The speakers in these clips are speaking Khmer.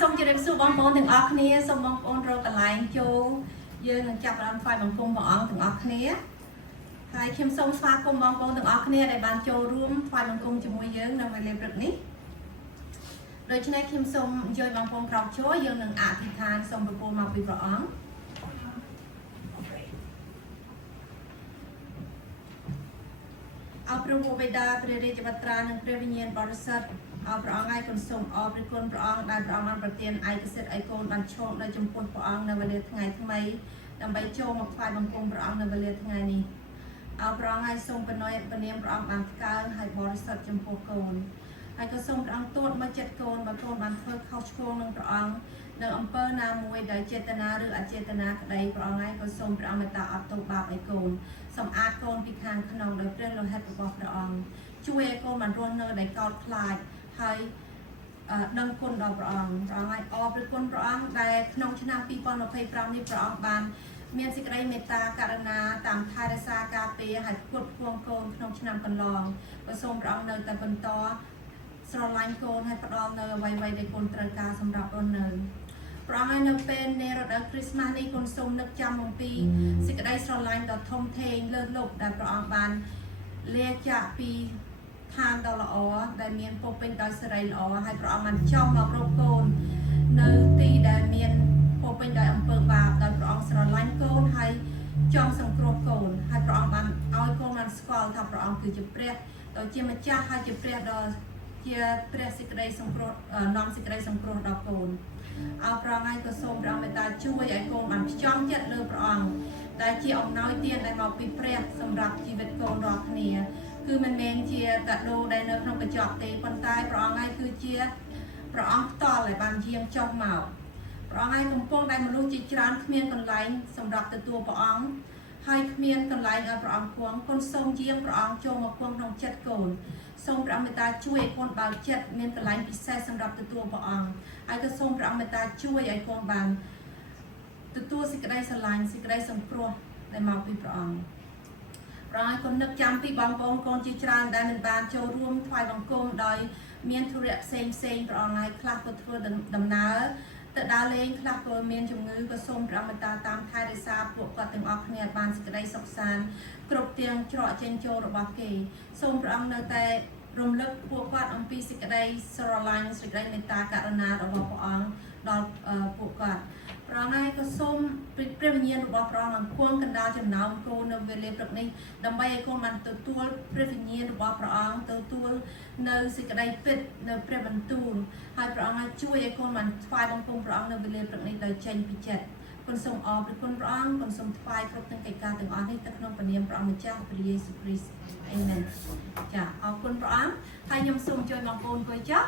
សូមជម្រាបសួរបងប្អូនទាំងអស់គ្នាសូមបងប្អូនរកកន្លែងចូលយើងនឹងចាប់ផ្ដើមថ្វាយបង្គំព្រះអង្គទាំងអស់គ្នាហើយខ្ញុំសូមស្វាគមន៍បងប្អូនទាំងអស់គ្នាដែលបានចូលរួមថ្វាយបង្គំជាមួយយើងនៅវេលាព្រឹកនេះដូច្នេះខ្ញុំសូមអញ្ជើញបងប្អូនក្រោកឈរយើងនឹងអធិដ្ឋានសូមប្រពោលមកពីព្រះអង្គអរព្រះបិតាព្រះរាជបុត្រានិងព្រះវិញ្ញាណបរិសុទ្ធអរព្រះអង្គហើយគុណសូមអរព្រះគុណព្រះអង្គដែលព្រះអង្គបានប្រទានឯកសិទ្ធិឲ្យកូនបានឈរនៅចំពោះព្រះអង្គនៅវេលាថ្ងៃថ្មីដើម្បីចូលមកថ្វាយបង្គំព្រះអង្គនៅវេលាថ្ងៃនេះអរព្រះអង្គហើយសូមបញ្ញាព្រះនាមព្រះអង្គបានថ្កើងហើយបរិសុទ្ធចំពោះកូនហើយក៏សូមព្រះអង្គទូតមកចិត្តកូនបើកូនបានធ្វើខុសឆ្គងនឹងព្រះអង្គនៅអំពើណាមួយដែលចេតនាឬអចេតនាក្តីព្រះអង្គហើយក៏សូមព្រះអង្គមេត្តាអត់ទោសបាបឲ្យកូនសម្អាតកូនពីខាងក្នុងដោយព្រះលោហិតរបស់ព្រះអង្គជួយឲ្យកូនបានរស់នៅដោយកោតខ្លាចហើយដឹងគុណដល់ព្រះអង្គព្រះអង្គឲ្យអរព្រះគុណព្រះអង្គដែលក្នុងឆ្នាំ2025នេះព្រះអង្គបានមានសេចក្តីមេត្តាករុណាតាមថែរក្សាការពារហើយផ្គត់ផ្គង់កូនក្នុងឆ្នាំកន្លងក៏សូមព្រះអង្គនៅតែបន្តស្រឡាញ់កូនហើយផ្ដល់នៅអ្វីៗដែលកូនត្រូវការសម្រាប់រស់នៅព្រះអង្គឲ្យនៅពេលនៃរដូវគ្រីស្មាស់នេះកូនសូមនឹកចាំអំពីសេចក្តីស្រឡាញ់ដ៏ធំធេងលើសលប់ដែលព្រះអង្គបានលាចាកពីឋានដ៏ល្អដែលមានពោពេញដោយសេរីល្អហើយព្រះអង្គបានចង់មករកកូននៅទីដែលមានពោពេញដោយអំពើបាបដោយព្រះអង្គស្រឡាញ់កូនហើយចង់សង្គ្រោះកូនហើយព្រះអង្គបានឲ្យកូនបានស្គាល់ថាព្រះអង្គគឺជាព្រះដ៏ជាម្ចាស់ហើយជាព្រះដ៏ជាព្រះសេចក្តីសង្គ្រោះនាំសេចក្តីសង្គ្រោះដល់កូនអរព្រះអង្គហើយក៏សូមព្រះអង្គមេត្តាជួយឲ្យកូនបានផ្ចំចិត្តលើព្រះអង្គដែលជាអំណោយទានដែលមកពីព្រះសម្រាប់ជីវិតកូនរាល់គ្នាគឺមិនមែនជាកាដូដែលនៅក្នុងកញ្ចក់ទេប៉ុន្តែព្រះអង្គហើយគឺជាព្រះអង្គផ្ទាល់ដែលបានយាងចុះមកព្រះអង្គហើយកំពុងដែលមនុស្សជាច្រើនគ្មានកន្លែងសម្រាប់ទទួលព្រះអង្គហើយគ្មានកន្លែងឲ្យព្រះអង្គគង់គុណសូមយាងព្រះអង្គចូលមកគង់ក្នុងចិត្តកូនសូមព្រះអង្គមេត្តាជួយឲ្យកូនបើកចិត្តមានកន្លែងពិសេសសម្រាប់ទទួលព្រះអង្គហើយក៏សូមព្រះអង្គមេត្តាជួយឲ្យកូនបានទទួលសេចក្តីស្រឡាញ់សេចក្តីសង្គ្រោះដែលមកពីព្រះអង្គព្រះអង្គក៏នឹកចាំពីបងប្អូនកូនជាច្រើនដែលមិនបានចូលរួមថ្វាយបង្គំដោយមានធុរៈផ្សេងព្រះអង្គហើយខ្លះក៏ធ្វើដំណើរទៅដើរលេងខ្លះក៏មានជំងឺក៏សូមព្រះអង្គមេត្តាតាមថែរក្សាពួកគាត់ទាំងអស់គ្នាបានសេចក្តីសុខសាន្តគ្រប់ទាំងច្រកចេញចូលរបស់គេសូមព្រះអង្គនៅតែរំលឹកពួកគាត់អំពីសេចក្តីស្រឡាញ់សេចក្តីមេត្តាករុណារបស់ព្រះអង្គដល់ពួកគាត់ព្រះអង្គហើយក៏សូមព្រះវិញ្ញាណរបស់ព្រះអង្គអង្គគង់កណ្ដាលចំណោមកូននៅវេលាព្រឹកនេះដើម្បីឲ្យកូនបានទទួលព្រះវិញ្ញាណរបស់ព្រះអង្គទទួលនៅសេចក្តីពិតនៅព្រះបន្ទូលហើយព្រះអង្គឲ្យជួយឲ្យកូនបានថ្វាយបង្គំព្រះអង្គនៅវេលាព្រឹកនេះដោយចេញពីចិត្តគុណសូមអរព្រះគុណព្រះអង្គគុណសូមថ្វាយគ្រប់ទាំងកិច្ចការទាំងអស់នេះទៅក្នុងព្រះនាមព្រះអង្គម្ចាស់ព្រះយេស៊ូវគ្រីស្ទអាមែនចាអរគុណព្រះអង្គហើយខ្ញុំសូមជួយបងប្អូនគួយចុះ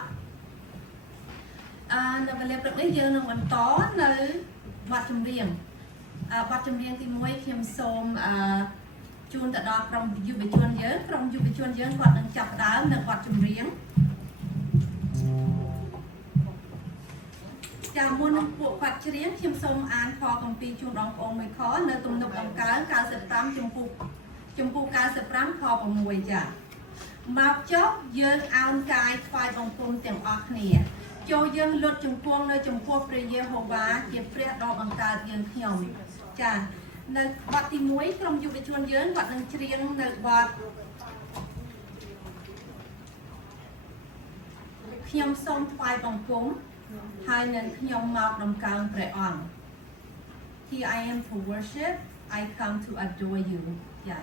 នៅវេលាព្រឹកនេះយើងនឹងបន្តនៅបទចម្រៀងបទចម្រៀងទី1ខ្ញុំសូមជូនទៅដល់ក្រុមយុវជនយើងគាត់នឹងចាប់ផ្ដើមនៅបទចម្រៀងចាមុននឹងពួកគាត់ច្រៀងខ្ញុំសូមអានខគម្ពីរជូនបងប្អូនមួយខនៅទំនុកដង្កើង95ចំពោះ95ខ6ចាមកចុះយើងអោនកាយថ្វាយបង្គំទាំងអស់គ្នាចូលយើងលុតចំពោះនៅចំពោះព្រះយេហូវ៉ាជាព្រះដ៏បង្កើតយើងខ្ញុំចានៅបទទី1ក្រុមយុវជនយើងគាត់នឹងច្រៀងនៅបទខ្ញុំសូមថ្វាយបង្គំហើយនឹងខ្ញុំមកដំកើងព្រះអង្គ Here I am to worship I come to adore you ចា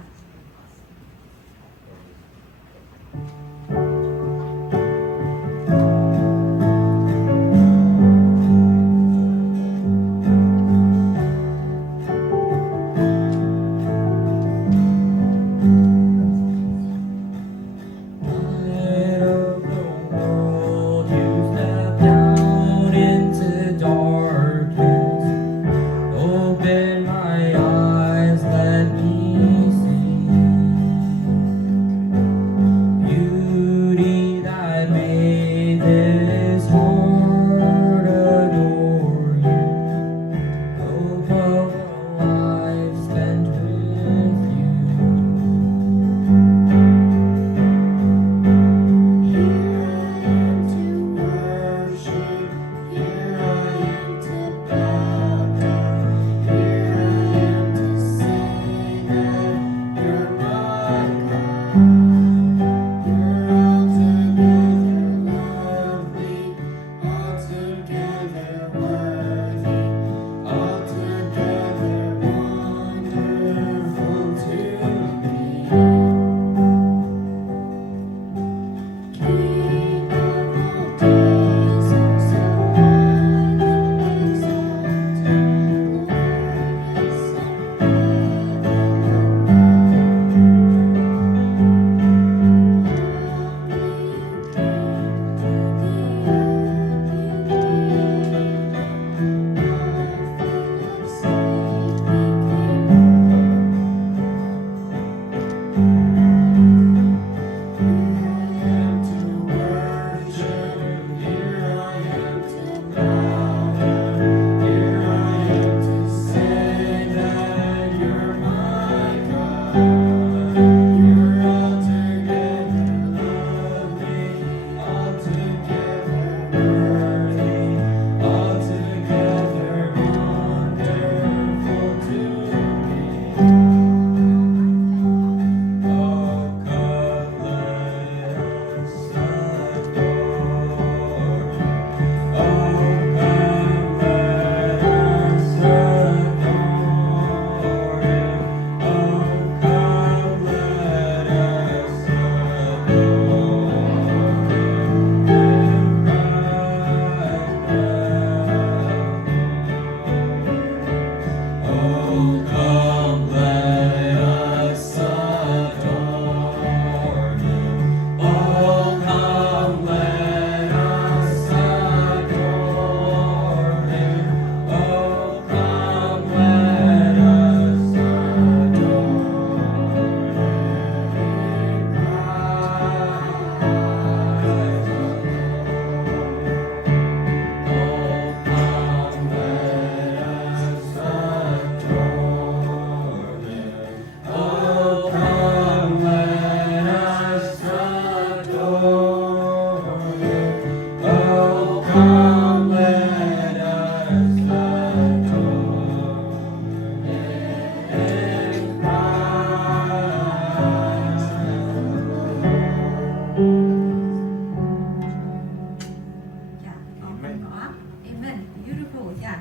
Amen beautiful yeah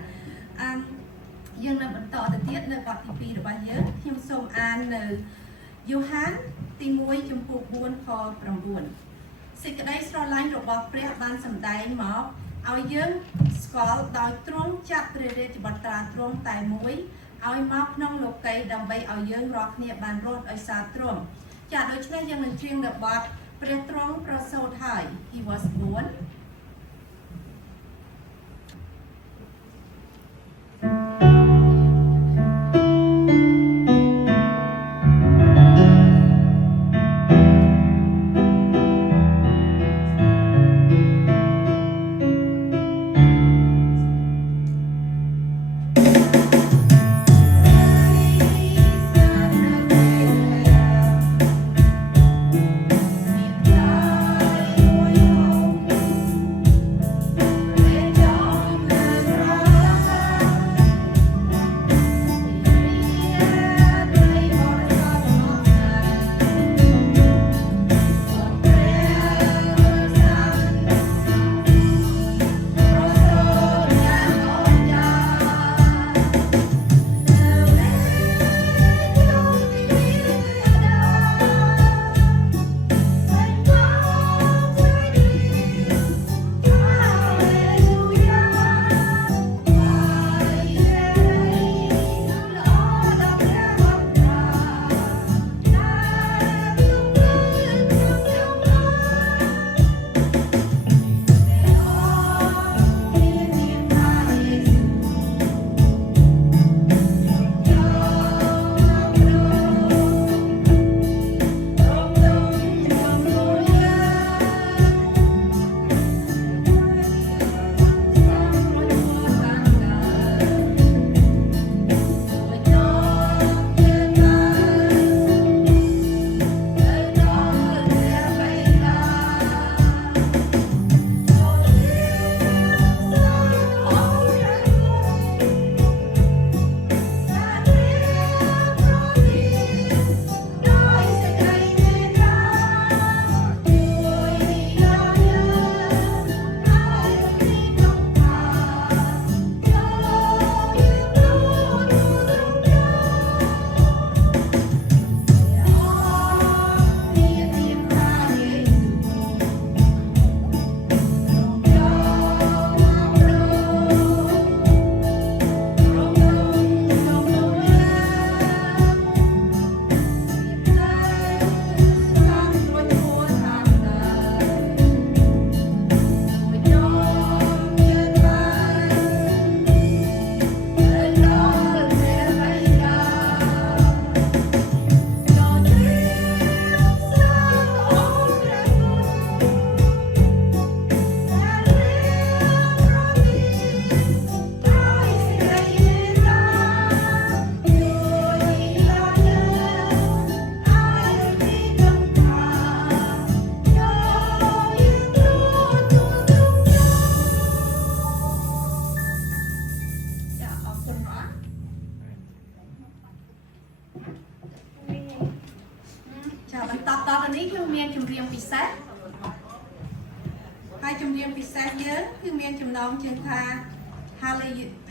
យើងនៅបន្តទៅទៀតនៅបទទី2របស់យើងខ្ញុំសូមអាននៅយូហានទី1ចំពោះ4ខ9សេចក្តីស្រឡាញ់របស់ព្រះបានសម្ដែងមកឲ្យយើងស្គាល់ដោយទ្រង់ចាត់ព្រះរាជបត្រាទ្រង់តែមួយឲ្យមកក្នុងលោកីយ៍ដើម្បីឲ្យយើងរាល់គ្នាបានរស់ដោយសារទ្រង់ចាដូច្នេះយើងនឹងច្រៀងនៅបទព្រះទ្រង់ប្រសូតហើយ He was born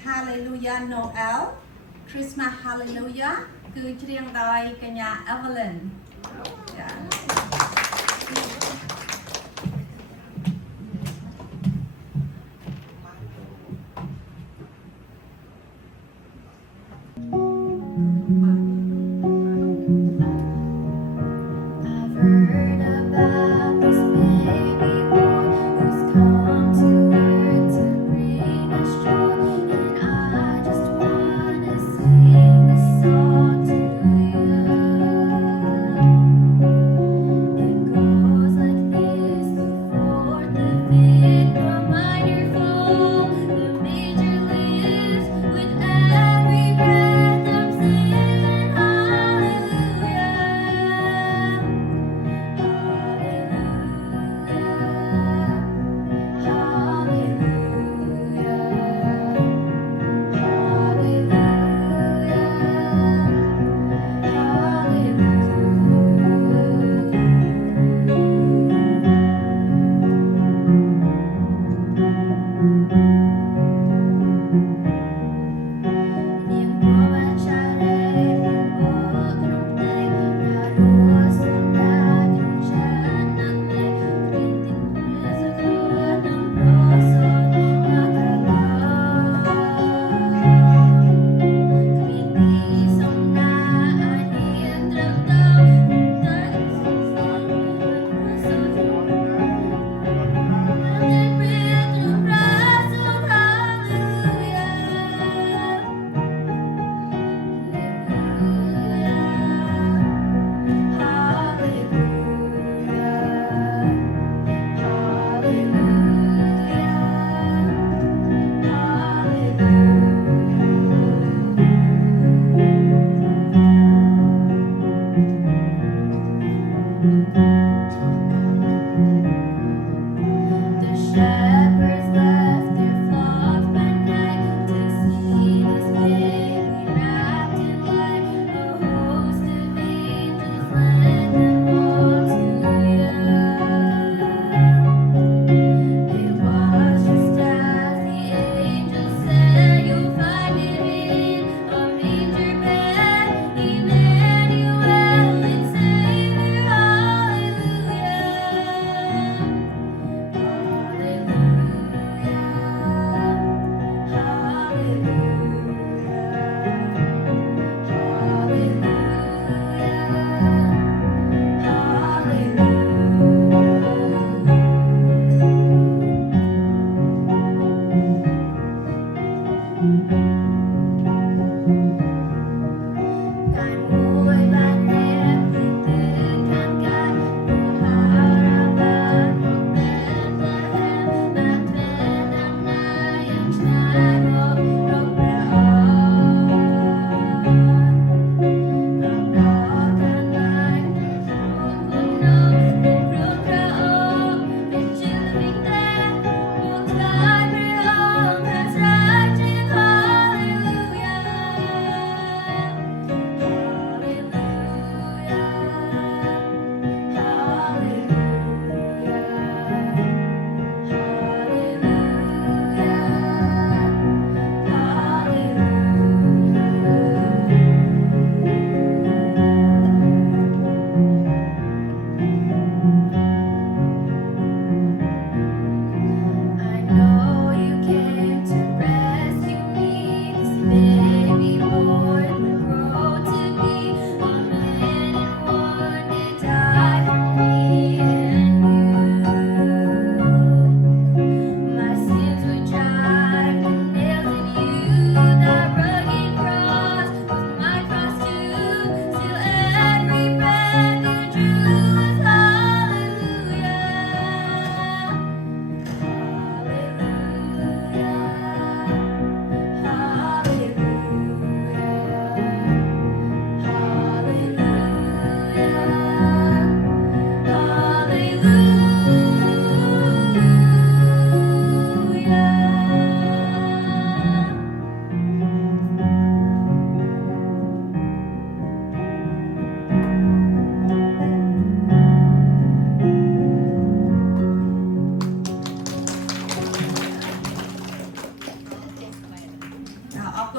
Hallelujah Noel Christmas Hallelujah គឺច្រៀងដោយកញ្ញា Evelyn ចា Thank you.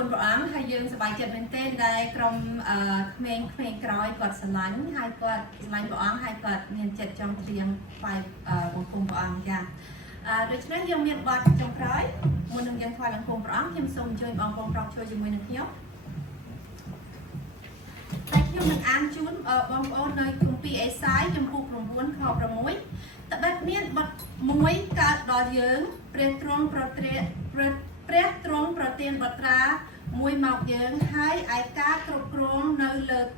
นประอังให้ยืงสบายใจเป็นเต้นได้กรมเมงกรอยกอดสลันให้กอดสลันประอังให้กอดเนียนเจ็ดจองเทียงไฟบนคุมประอังจ้ะโดยเฉพาะยังมีบัตรจงร้อยมือหนึ่งยังคอยหลังคุมประอังยังส่งช่วยบางคนรองช่วยจมือหนึ่งเที่ยวแต่เที่ยวหนึ่งอันจุนบางคนในกลุ่มปีไอซ้ายจมพูกลุ่มวนขอบประมุ้ยแต่แบบนี้บัตรมุ้ยการดอเยื้องเปรียบตรงประเทศเปรียบตรงประเทศบัตรามวยหมอกเยิงให้ไอ้กากรุบกรองในเลิศ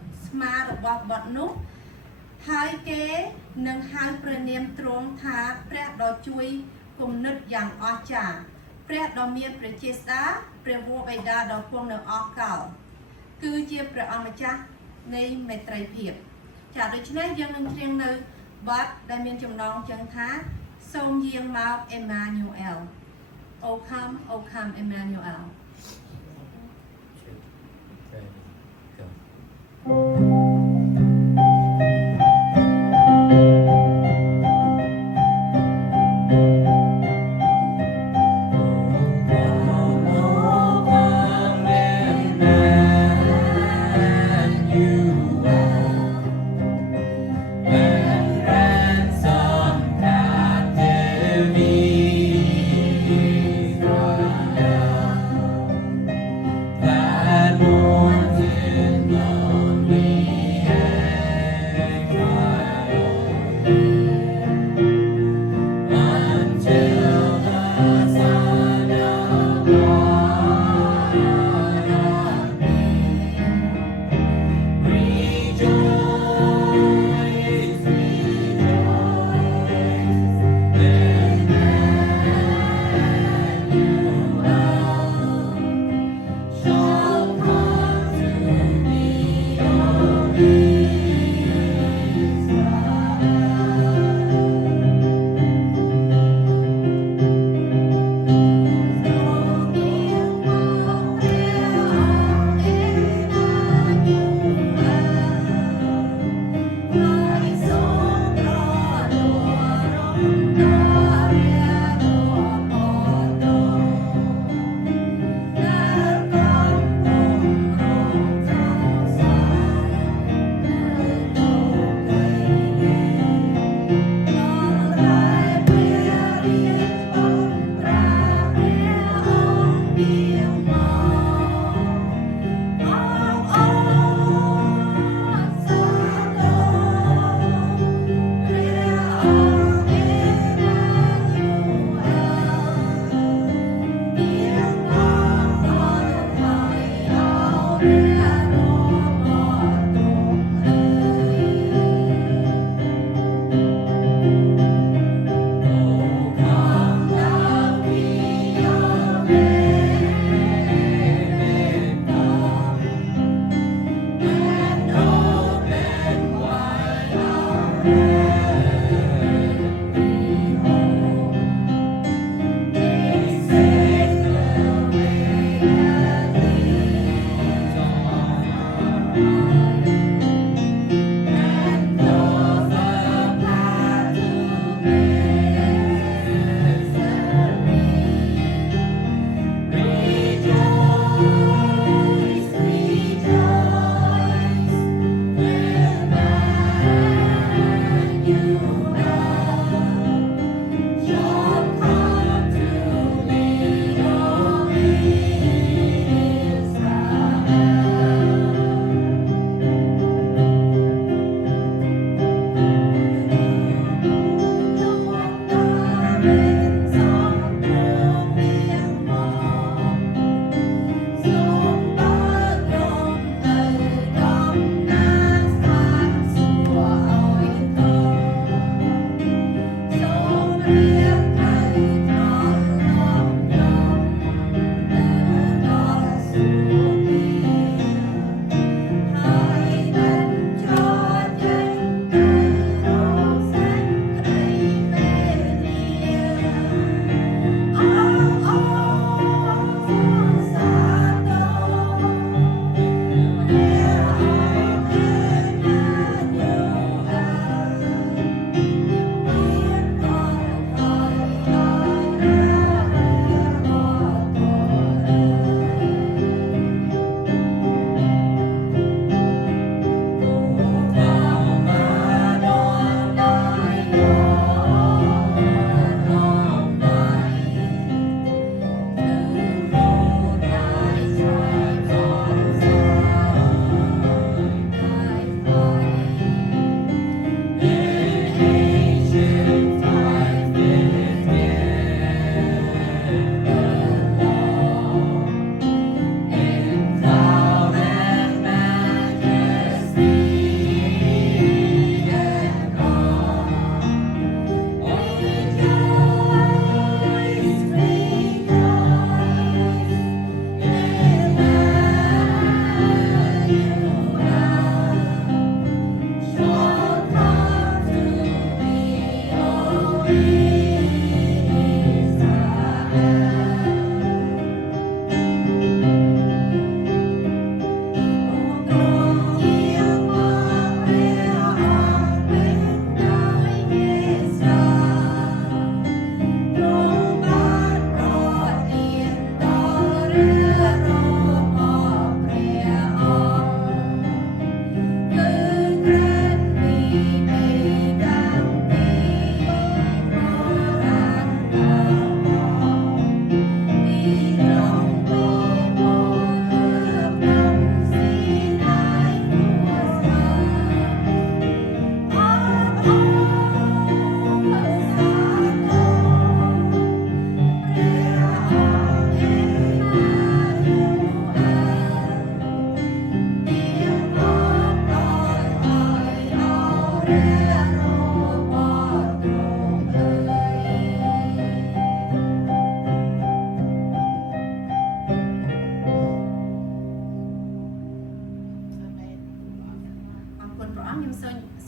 มาระบบบดนุกให้เก๋หนึ่งให้ประเนียมตรงท้าเปรียบดอจุยกลุ่มนึกอย่างอจ่าเปรียบดอเมียนเปรียเจสตาเปรียบวัวใบดาดอพวงเนื้ออเก่าคือเจียเปรียบอมาจ้าในเมตรัยเพียบจากโดยเฉพาะยังหนึ่งเทียงในบัตรได้เมียนจำลองจังท้าทรงเยียงมาเอมานูเอลโอคัมเอมานูเอล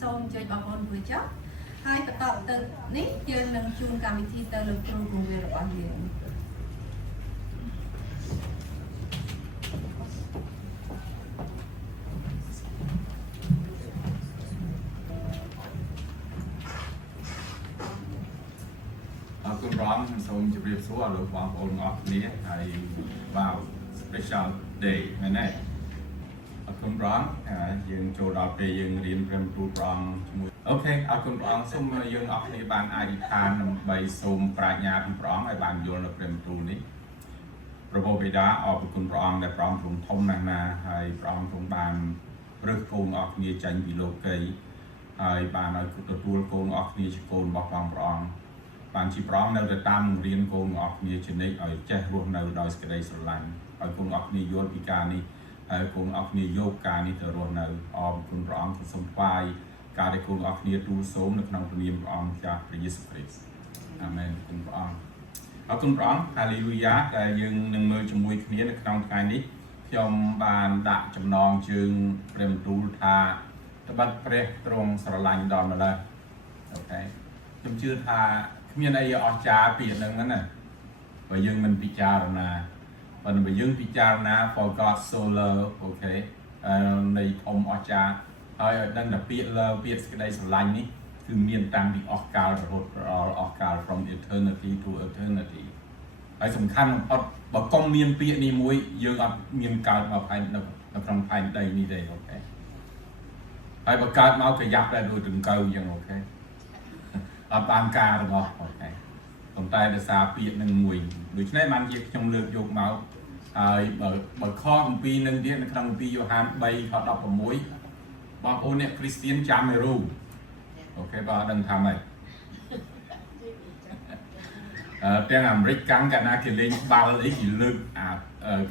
សូមជួយបងប្អូនជួយចុះហើយបន្តទៅនេះយើងនឹងជូនកម្មវិធីទៅលោកគ្រូគង្វាលរបស់យើងអរគុណបងសូមជម្រាបសួរលោកបងប្អូនអរគ្នាហើយបាទ special day មែនទេអរគុណបងយើងចូលដល់ពេលយើងរៀនព្រមទូលព្រះអង្គជាមួយអូខេអរគុណព្រះអង្គសូមយើងអរគ្នាបានអធិដ្ឋានដើម្បីសូមប្រាជ្ញាពីព្រះអង្គឲ្យបានយល់នៅព្រមទូលនេះព្រះបិតាអរគុណព្រះអង្គដែលព្រះអង្គទ្រង់ធំណាស់ណាហើយព្រះអង្គទ្រង់បានរើសកូនអរគ្នាចេញពីលោកីហើយបានឲ្យទទួលកូនអរគ្នាជាកូនរបស់ព្រះអង្គបានជាព្រះអង្គនៅតែតាមរៀនកូនអរគ្នាជានិច្ចឲ្យចេះរស់នៅដោយសេចក្តីស្រឡាញ់ឲ្យកូនអរគ្នាយល់ពីការនេះហើយកូនអរគ្នាយកការនេះទៅរស់នៅអរគុណព្រះអង្គសូមថ្វាយការដែលកូនអរគ្នាទូលសូមនៅក្នុងព្រះនាមព្រះអង្គចាស់ព្រះយេស៊ូវគ្រីស្ទអាមែនគុណព្រះអង្គអរគុណព្រះអង្គហាឡេលូយ៉ាដែលយើងនឹងមើលជាមួយគ្នានៅក្នុងថ្ងៃនេះខ្ញុំបានដាក់ចំណងជើងព្រះបន្ទូលថាត្បិតព្រះទ្រង់ស្រឡាញ់ដល់ម្ល៉េះអូខេខ្ញុំជឿថាគ្មានអីអស្ចារ្យពីហ្នឹងណាបើយើងមិនពិចារណាបើយើងពិចារណា for God so love អូខេនៃធំអស្ចារ្យហើយឲ្យដឹងថាពាក្យ love ពាក្យសេចក្តីស្រឡាញ់នេះគឺមានតាំងពីអស់កាលរហូតដល់អស់កាល from eternity to eternity ហើយសំខាន់បំផុតបើកុំមានពាក្យនេះមួយយើងអត់មានកើតមកផែននៅក្នុងផែនដីនេះទេអូខេហើយបើកើតមកប្រយ័ត្នតែដូចដង្កូវអញ្ចឹងអូខេអត់បានការទាំងអស់អូខេប៉ុន្តែដោយសារពាក្យនឹងមួយដូច្នេះបានជាខ្ញុំលើកយកមកហើយបើខអំពីនឹងទៀតនៅក្នុងអំពីយ៉ូហាន3ខ16បងប្អូនអ្នកគ្រីស្ទានចាំឲ្យរូអូខេបើអត់ដឹងថាម៉េចទាំងអាមេរិកកាំងកាលណាគេលេងបាល់អីគេលើក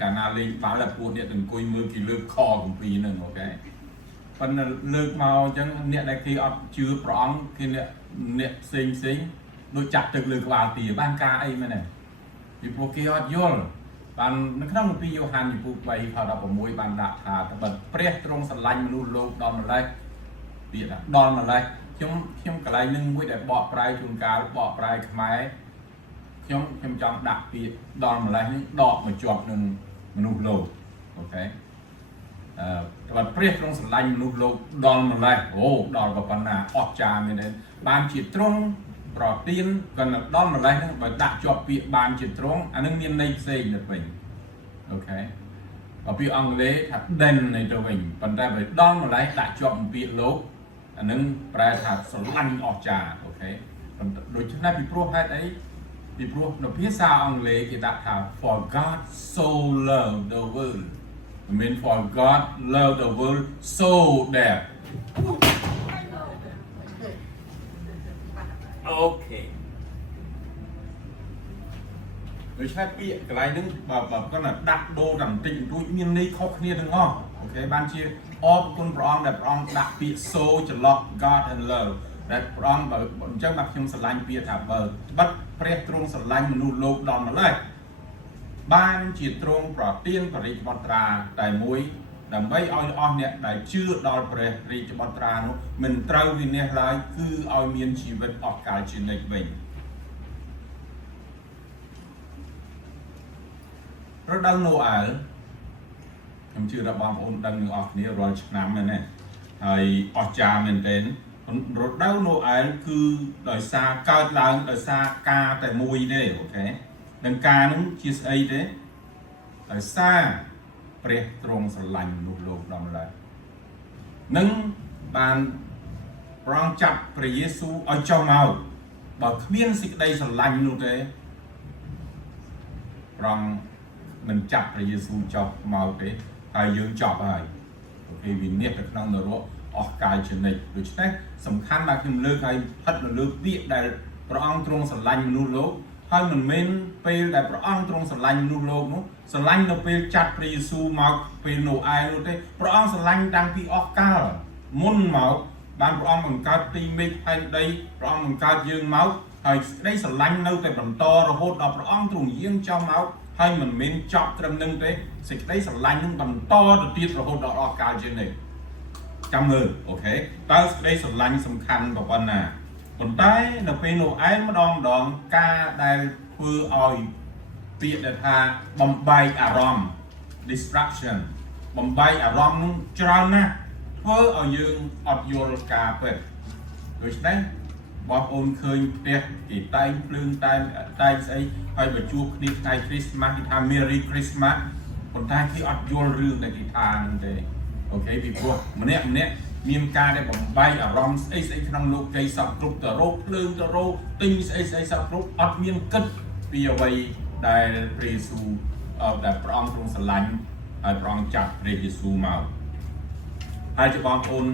កាលណាលេងបាល់តែពួកអ្នកទៅអង្គុយមើលគេលើកខអំពីនឹងអូខេប៉ុន្តែលើកមកអញ្ចឹងអ្នកដែលគេអត់ជឿព្រះអង្គគេអ្នកផ្សេងដូចចាក់ទឹកលើក្បាលទាបានការអីមែនទេពីព្រោះគេអត់យល់បាននៅក្នុងគម្ពីរយ៉ូហានចំពោះ3ខ16បានដាក់ថាត្បិតព្រះទ្រង់ស្រឡាញ់មនុស្សលោកដល់ម្ល៉េះពាក្យថាដល់ម្ល៉េះខ្ញុំកន្លែងនឹងមួយដែលបកប្រែជួនកាលបកប្រែខ្មែរខ្ញុំចង់ដាក់ពាក្យដល់ម្ល៉េះនេះដកមកជាប់នឹងមនុស្សលោកអូខេត្បិតព្រះទ្រង់ស្រឡាញ់មនុស្សលោកដល់ម្ល៉េះអូដល់ប៉ុណ្ណាអស្ចារ្យមែនទេបានជាទ្រង់ប្រទានគាត់ដល់ម្ល៉េះហ្នឹងបើដាក់ជាប់ពាក្យបានជាទ្រង់អានឹងមានន័យផ្សេងទៅវិញអូខេបើពាក្យអង់គ្លេសថា then នេះទៅវិញប៉ុន្តែបើដល់ម្ល៉េះដាក់ជាប់ពាក្យលោកអានឹងប្រែថាស្រឡាញ់អស្ចារ្យអូខេដូច្នេះពីព្រោះហេតុអីពីព្រោះនៅភាសាអង់គ្លេសគេដាក់ថា for God so loved the world I mean for God loved the world so that អូខេដូច្នេះពាក្យកន្លែងហ្នឹងបើគាត់ណាដាក់ដូរតែបន្តិចបន្តួចមានន័យខុសគ្នាទាំងអស់អូខេបានជាអរគុណព្រះអង្គដែលព្រះអង្គដាក់ពាក្យ so ចន្លោះ God and love ដែលព្រះអង្គបើអញ្ចឹងបាទខ្ញុំស្រឡាញ់ពាក្យថាបើបិទព្រះទ្រង់ស្រឡាញ់មនុស្សលោកដល់ម្ល៉េះបានជាទ្រង់ប្រទានបរិយាបត្រាតែមួយដើម្បីឲ្យអស់អ្នកដែលជឿដល់ព្រះរាជបុត្រានោះមិនត្រូវវិនាសឡើយគឺឲ្យមានជីវិតអស់កលជានិច្ចវិញរដូវណូអែលខ្ញុំជឿថាបងប្អូនដឹងទាំងអស់គ្នារាល់ឆ្នាំមែនទេហើយអស្ចារ្យមែនទែនរដូវណូអែលគឺដោយសារកើតឡើងដោយសារការតែមួយទេអូខេនឹងការនឹងជាស្អីទេ ដោយសារព្រះទ្រង់ស្រឡាញ់មនុស្សលោកដល់ឡើយនឹងបានប្រងចាប់ព្រះយេស៊ូវឲ្យចុះមកបើគ្មានសេចក្តីស្រឡាញ់នោះទេប្រងមិនចាប់ព្រះយេស៊ូវចុះមកទេហើយយើងចប់ហើយអូខេវិនិច្ឆ័យទៅក្នុងនរកអស់កាលជានិច្ចដូច្នេះសំខាន់ណាស់ខ្ញុំលើកឲ្យផិតនៅលើពាក្យដែលព្រះអង្គទ្រង់ស្រឡាញ់មនុស្សលោកហើយមិនមែនពេលដែលព្រះអង្គទ្រង់ស្រឡាញ់មនុស្សលោកនោះស្រឡាញ់នៅពេលចាត់ព្រះយេស៊ូវមកពេលណូអែលនោះទេព្រះអង្គស្រឡាញ់តាំងពីអស់កាលមុនមកបានព្រះអង្គបង្កើតទីមេឃហើយដីព្រះអង្គបង្កើតយើងមកហើយសេចក្តីស្រឡាញ់នៅតែបន្តរហូតដល់ព្រះអង្គទ្រង់យាងចុះមកហើយមិនមែនចប់ត្រឹមនឹងទេសេចក្តីស្រឡាញ់នឹងបន្តទៅទៀតរហូតដល់អស់កាលជានិច្ចចាំមើលអូខេតើសេចក្តីស្រឡាញ់សំខាន់ប៉ុណ្ណាប៉ុន្តែនៅពេលនោះឯងម្ដងការដែលធ្វើឲ្យពាក្យដែលថាបំបែកអារម្មណ៍ distraction បំបែកអារម្មណ៍នោះច្រើនណាស់ធ្វើឲ្យយើងអត់យល់ការពិតដូច្នេះបងប្អូនឃើញផ្ទះគេតែងភ្លើងតែងស្អីហើយបើជួបគ្នាថ្ងៃ Christmas គេថា Merry Christmas ប៉ុន្តែគេអត់យល់រឿងដែលគេថាហ្នឹងទេអូខេពីព្រោះម្នាក់មានការដែលបំបែកអារម្មណ៍ស្អីក្នុងលោកជ័យសពគ្រប់ទៅរកភ្លើងទៅរកទិញស្អីសពគ្រប់អត់មានគិតពីអ្វីដែលព្រះយេស៊ូវដែលព្រះអង្គទ្រង់ស្រឡាញ់ហើយព្រះអង្គចាត់ព្រះយេស៊ូវមកហើយជាបងប្អូន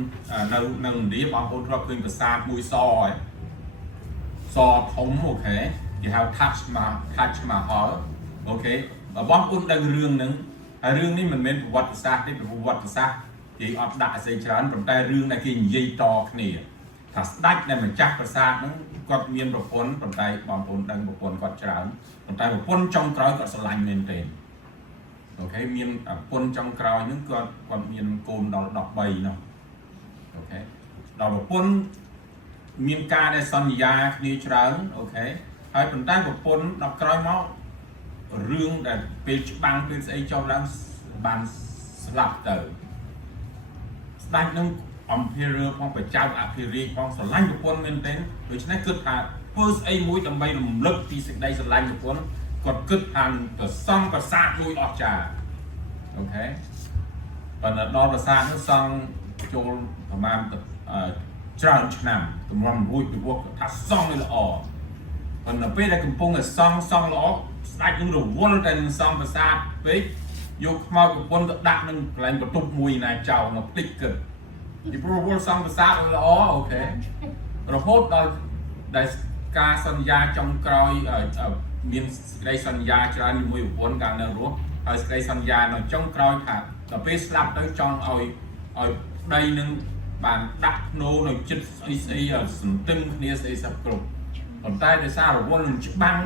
នៅឥណ្ឌាបងប្អូនធ្លាប់ឃើញប្រាសាទមួយសហើយសធំអូខេគេហៅ Taj Mahal អូខេបើបងប្អូនដឹងរឿងហ្នឹងហើយរឿងនេះមិនមែនប្រវត្តិសាស្ត្រទេប្រវត្តិសាស្ត្រគេអត់ដាក់អីច្រើនប៉ុន្តែរឿងដែលគេនិយាយតគ្នាថាស្ដេចដែលម្ចាស់ប្រាសាទហ្នឹងគាត់មានប្រពន្ធប៉ុន្តែបងប្អូនដឹងប្រពន្ធគាត់ច្រើនប៉ុន្តែប្រពន្ធចុងក្រោយគាត់ស្រឡាញ់មែនទេអូខេមានប្រពន្ធចុងក្រោយហ្នឹងគាត់មានកូនដល់13នោះអូខេដល់ប្រពន្ធមានការដែលសន្យាគ្នាច្រើនអូខេហើយប៉ុន្តែប្រពន្ធដល់ក្រោយមករឿងដែលពេលច្បាំងពេលស្អីចុះឡើងបានស្លាប់ទៅស្ដេចនឹងអំភារផងប្រចៅអភិរាជផងស្រឡាញ់ប្រពន្ធមែនទេដូច្នេះគិតថាធ្វើស្អីមួយដើម្បីរំលឹកពីសេចក្តីស្រឡាញ់ប្រពន្ធគាត់គិតថាទៅសង់ប្រាសាទមួយអស្ចារ្យអូខេប៉ុន្តែដល់ប្រាសាទនោះសង់ចូលប្រហែលច្រើនឆ្នាំតម្រាំរួចពីព្រោះថាសង់ឲ្យល្អប៉ុន្តែពេលដែលកំពុងតែសង់ល្អស្ដេចនឹងរវល់តែនឹងសង់ប្រាសាទពេកយកខ្មោចប្រពន្ធទៅដាក់នឹងកន្លែងបន្ទប់មួយណាចោលមកភ្លេចគិតពីព្រោះរវល់សង់ប្រាសាទល្អអូខេរហូតដល់ដែលការសន្យាចុងក្រោយមានសេចក្តីសន្យាច្រើនជាមួយប្រពន្ធកាលនៅរស់ហើយសេចក្តីសន្យានៅចុងក្រោយថាដល់ពេលស្លាប់ទៅចង់ឲ្យប្តីនឹងបានដាក់ភ្នោនៅចិត្តស្អីសន្ទឹមគ្នាស្អីសពគ្រប់ប៉ុន្តែដោយសាររវល់នឹងច្បាំង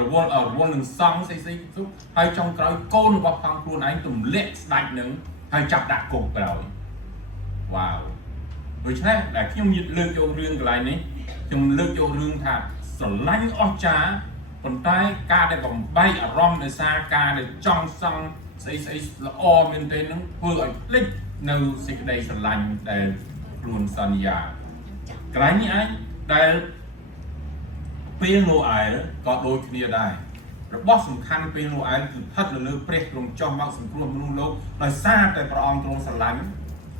រវល់នឹងសង់ស្អីទុកហើយចុងក្រោយកូនរបស់ផងខ្លួនឯងទម្លាក់ស្ដេចនឹងហើយចាប់ដាក់គុកក្រោយវ៉ាវដូច្នេះដែលខ្ញុំលើកយករឿងកន្លែងនេះខ្ញុំលើកយករឿងថាស្រឡាញ់អស្ចារ្យប៉ុន្តែការដែលបំបែកអារម្មណ៍ដោយសារការដែលចង់សង់ស្អីល្អមែនទេនឹងធ្វើឲ្យភ្លេចនៅសេចក្តីស្រឡាញ់ដែលខ្លួនសន្យាកន្លែងនេះឯងដែលពេលណូអែលក៏ដូចគ្នាដែររបស់សំខាន់ពេលណូអែលគឺស្ថិតនៅលើព្រះទ្រង់ចុះមកសង្គ្រោះមនុស្សលោកដោយសារតែព្រះអង្គទ្រង់ស្រឡាញ់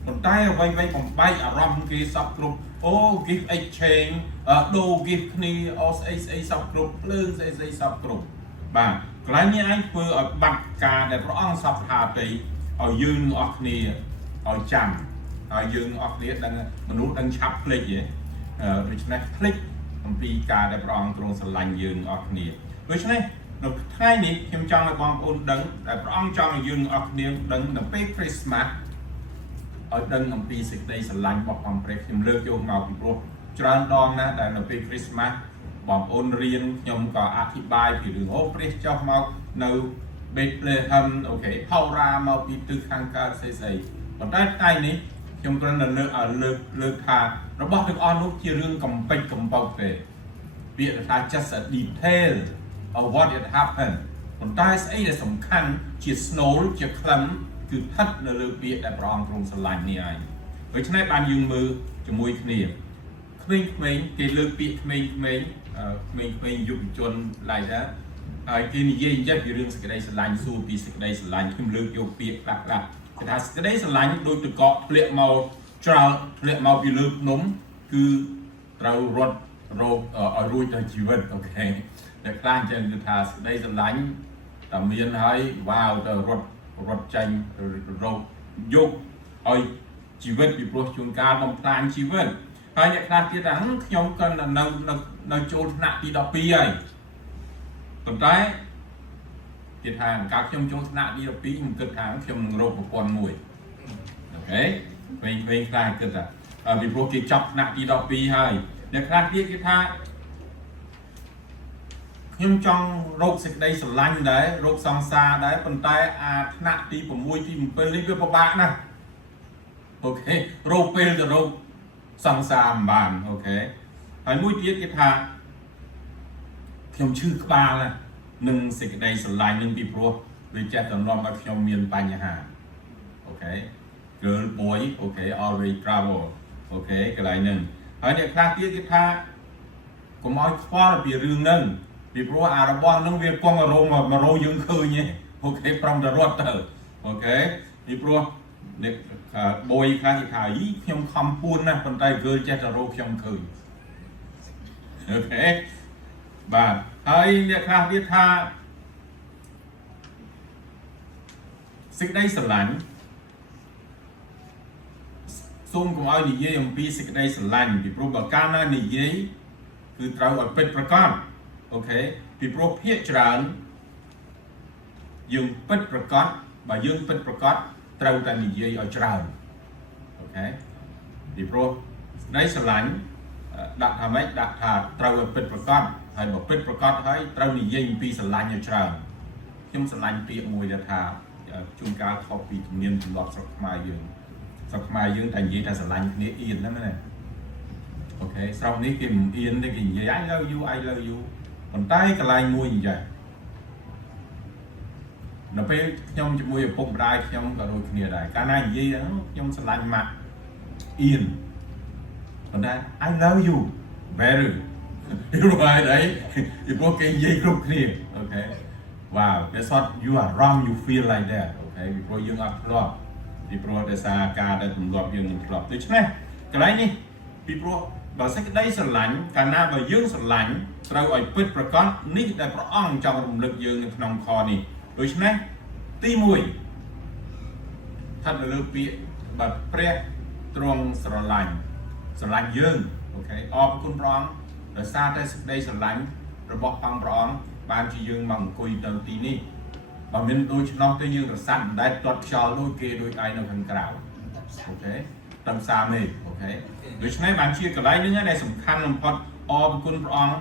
ប៉ុន្តែអ្វីបំបែកអារម្មណ៍គេសពគ្រប់អូ gift exchange ដូរ gift គ្នាអូស្អីសពគ្រប់ភ្លើងស្អីសពគ្រប់បាទកន្លែងនេះឯងធ្វើឲ្យបាត់ការដែលព្រះអង្គសពថាទៅឲ្យយើងអស់គ្នាឲ្យចាំហើយយើងអស់គ្នាដឹងមនុស្សដឹងឆាប់ភ្លេចហ៎ដូច្នេះភ្លេចអំពីការដែលព្រះអង្គទ្រង់ស្រឡាញ់យើងអស់គ្នាដូច្នេះនៅថ្ងៃនេះខ្ញុំចង់ឲ្យបងប្អូនដឹងដែលព្រះអង្គចង់ឲ្យយើងអស់គ្នាដឹងនៅពេល Christmas ឲ្យដឹងអំពីសេចក្តីស្រឡាញ់របស់ព្រះព្រះខ្ញុំលើកយកមកពីព្រោះច្រើនដងណាស់ដែលនៅពេល Christmas បងប្អូនរៀនខ្ញុំក៏អធិប្បាយពីរឿងអូព្រះចុះមកនៅ Bethlehem អូខេហោរាមកពីទិសខាងកើតស្អីប៉ុន្តែថ្ងៃនេះខ្ញុំគ្រាន់តែលើកថារបស់ទាំងអស់នោះជារឿងកំពេចកំបោកទេពាក្យថា just a detail of what it happened ប៉ុន្តែស្អីដែលសំខាន់ជា snow ជាក្លឹមគឺស្ថិតនៅលើពាក្យដែលព្រះអង្គទ្រង់ស្រឡាញ់នេះឯងដូច្នេះបានយើងមើលជាមួយគ្នាក្មេងៗគេលើកពាក្យក្មេងៗយុវជន like that ហើយគេនិយាយចេះពីរឿងសេចក្តីស្រឡាញ់សួរពីសេចក្តីស្រឡាញ់ខ្ញុំលើកយកពាក្យខ្លះៗគេថាសេចក្តីស្រឡាញ់ដូចទឹកកកធ្លាក់មកច្រល់ធ្លាក់មកពីលើភ្នំគឺត្រូវរត់រកឲ្យរួចទៅជីវិតអូខេតែខ្លះអញ្ចឹងគឺថាសេចក្តីស្រឡាញ់តែមានហើយវ៉ាវទៅរត់ចេញរកយកឲ្យជីវិតពីព្រោះជួនកាលបំផ្លាញជីវិតហើយអ្នកខ្លះទៀតថាខ្ញុំក៏នៅចូលថ្នាក់ទី12ហើយប៉ុន្តែគេថាកាលខ្ញុំចូលថ្នាក់ទី12ខ្ញុំគិតថាខ្ញុំនឹងរកប្រព័ន្ធមួយអូខេវិញខ្លះគិតថាពីព្រោះគេចាប់ថ្នាក់ទី12ហើយអ្នកខ្លះទៀតគេថាខ្ញុំចង់រកសេចក្តីស្រឡាញ់ដែររកសង្សារដែរប៉ុន្តែអាថ្នាក់ទី6ទី7នេះវាពិបាកណាស់អូខេរកពេលទៅរកសង្សារមិនបានអូខេហើយមួយទៀតគេថាខ្ញុំឈឺក្បាលណានឹងសេចក្តីស្រឡាញ់នឹងពីព្រោះវាចេះតែនាំឲ្យខ្ញុំមានបញ្ហាអូខេ girl boy អូខេ always trouble អូខេកន្លែងហ្នឹងហើយអ្នកខ្លះទៀតគេថាកុំឲ្យខ្វល់ពីរឿងហ្នឹងពីព្រោះអារបស់ហ្នឹងវាគង់រោយើងឃើញទេអូខេប្រំតែរត់ទៅអូខេពីព្រោះអ្នកបយខ្លះគេថាខ្ញុំខំពួនណាស់ប៉ុន្តែ girl ចេះតែរកខ្ញុំឃើញអូខេបាទហើយអ្នកខ្លះទៀតថាសេចក្តីស្រឡាញ់សូមកុំឲ្យនិយាយអំពីសេចក្តីស្រឡាញ់ពីព្រោះបើកាលណានិយាយគឺត្រូវឲ្យពិតប្រាកដអូខេពីព្រោះភាគច្រើនយើងពិតប្រាកដបើយើងពិតប្រាកដត្រូវតែនិយាយឲ្យច្រើនអូខេពីព្រោះសេចក្តីស្រឡាញ់ដាក់ថាម៉េចដាក់ថាត្រូវឲ្យពិតប្រាកដហើយបើពិតប្រាកដហើយត្រូវនិយាយអំពីស្រឡាញ់ឲ្យច្រើនខ្ញុំស្រឡាញ់ពាក្យមួយដែលថាជួនកាលខុសពីជំនាញទម្លាប់ស្រុកខ្មែរយើងតែនិយាយថាស្រឡាញ់គ្នាអៀនហ្នឹងណាអូខេស្រុកនេះគេមិនអៀនទេគេនិយាយ I love you ប៉ុន្តែកន្លែងមួយអញ្ចឹងនៅពេលខ្ញុំជាមួយឪពុកម្ដាយខ្ញុំក៏ដូចគ្នាដែរកាលណានិយាយខ្ញុំស្រឡាញ់ម៉ាក់អៀនប៉ុន្តែ I love you very យល់ហើយđấyពីព្រោះគេនិយាយគ្រប់គ្នាអូខេ wow that's what you are wrong you feel like that អូខេពីព្រោះយើងអត់ធ្លាប់ពីព្រោះដោយសារការដែលទម្លាប់យើងមិនធ្លាប់ដូច្នេះកន្លែងនេះពីព្រោះបើសេចក្តីស្រឡាញ់កាលណាបើយើងស្រឡាញ់ត្រូវឲ្យពិតប្រាកដនេះដែលព្រះអង្គចង់រំលឹកយើងនៅក្នុងខនេះដូច្នេះទី1ស្ថិតនៅលើពាក្យបើព្រះទ្រង់ស្រឡាញ់យើងអូខេអរគុណព្រះអង្គដោយសារតែសេចក្តីស្រឡាញ់របស់ព្រះអង្គបានជាយើងមកអង្គុយនៅទីនេះបើមិនដូច្នោះទេយើងរសាត់មិនដែលទាត់ខ្យល់ដូចគេដូចឯងនៅខាងក្រៅអូខេតាមសារនេះអូខេដូច្នេះបានជាកន្លែងនេះដែលសំខាន់បំផុតអរគុណព្រះអង្គ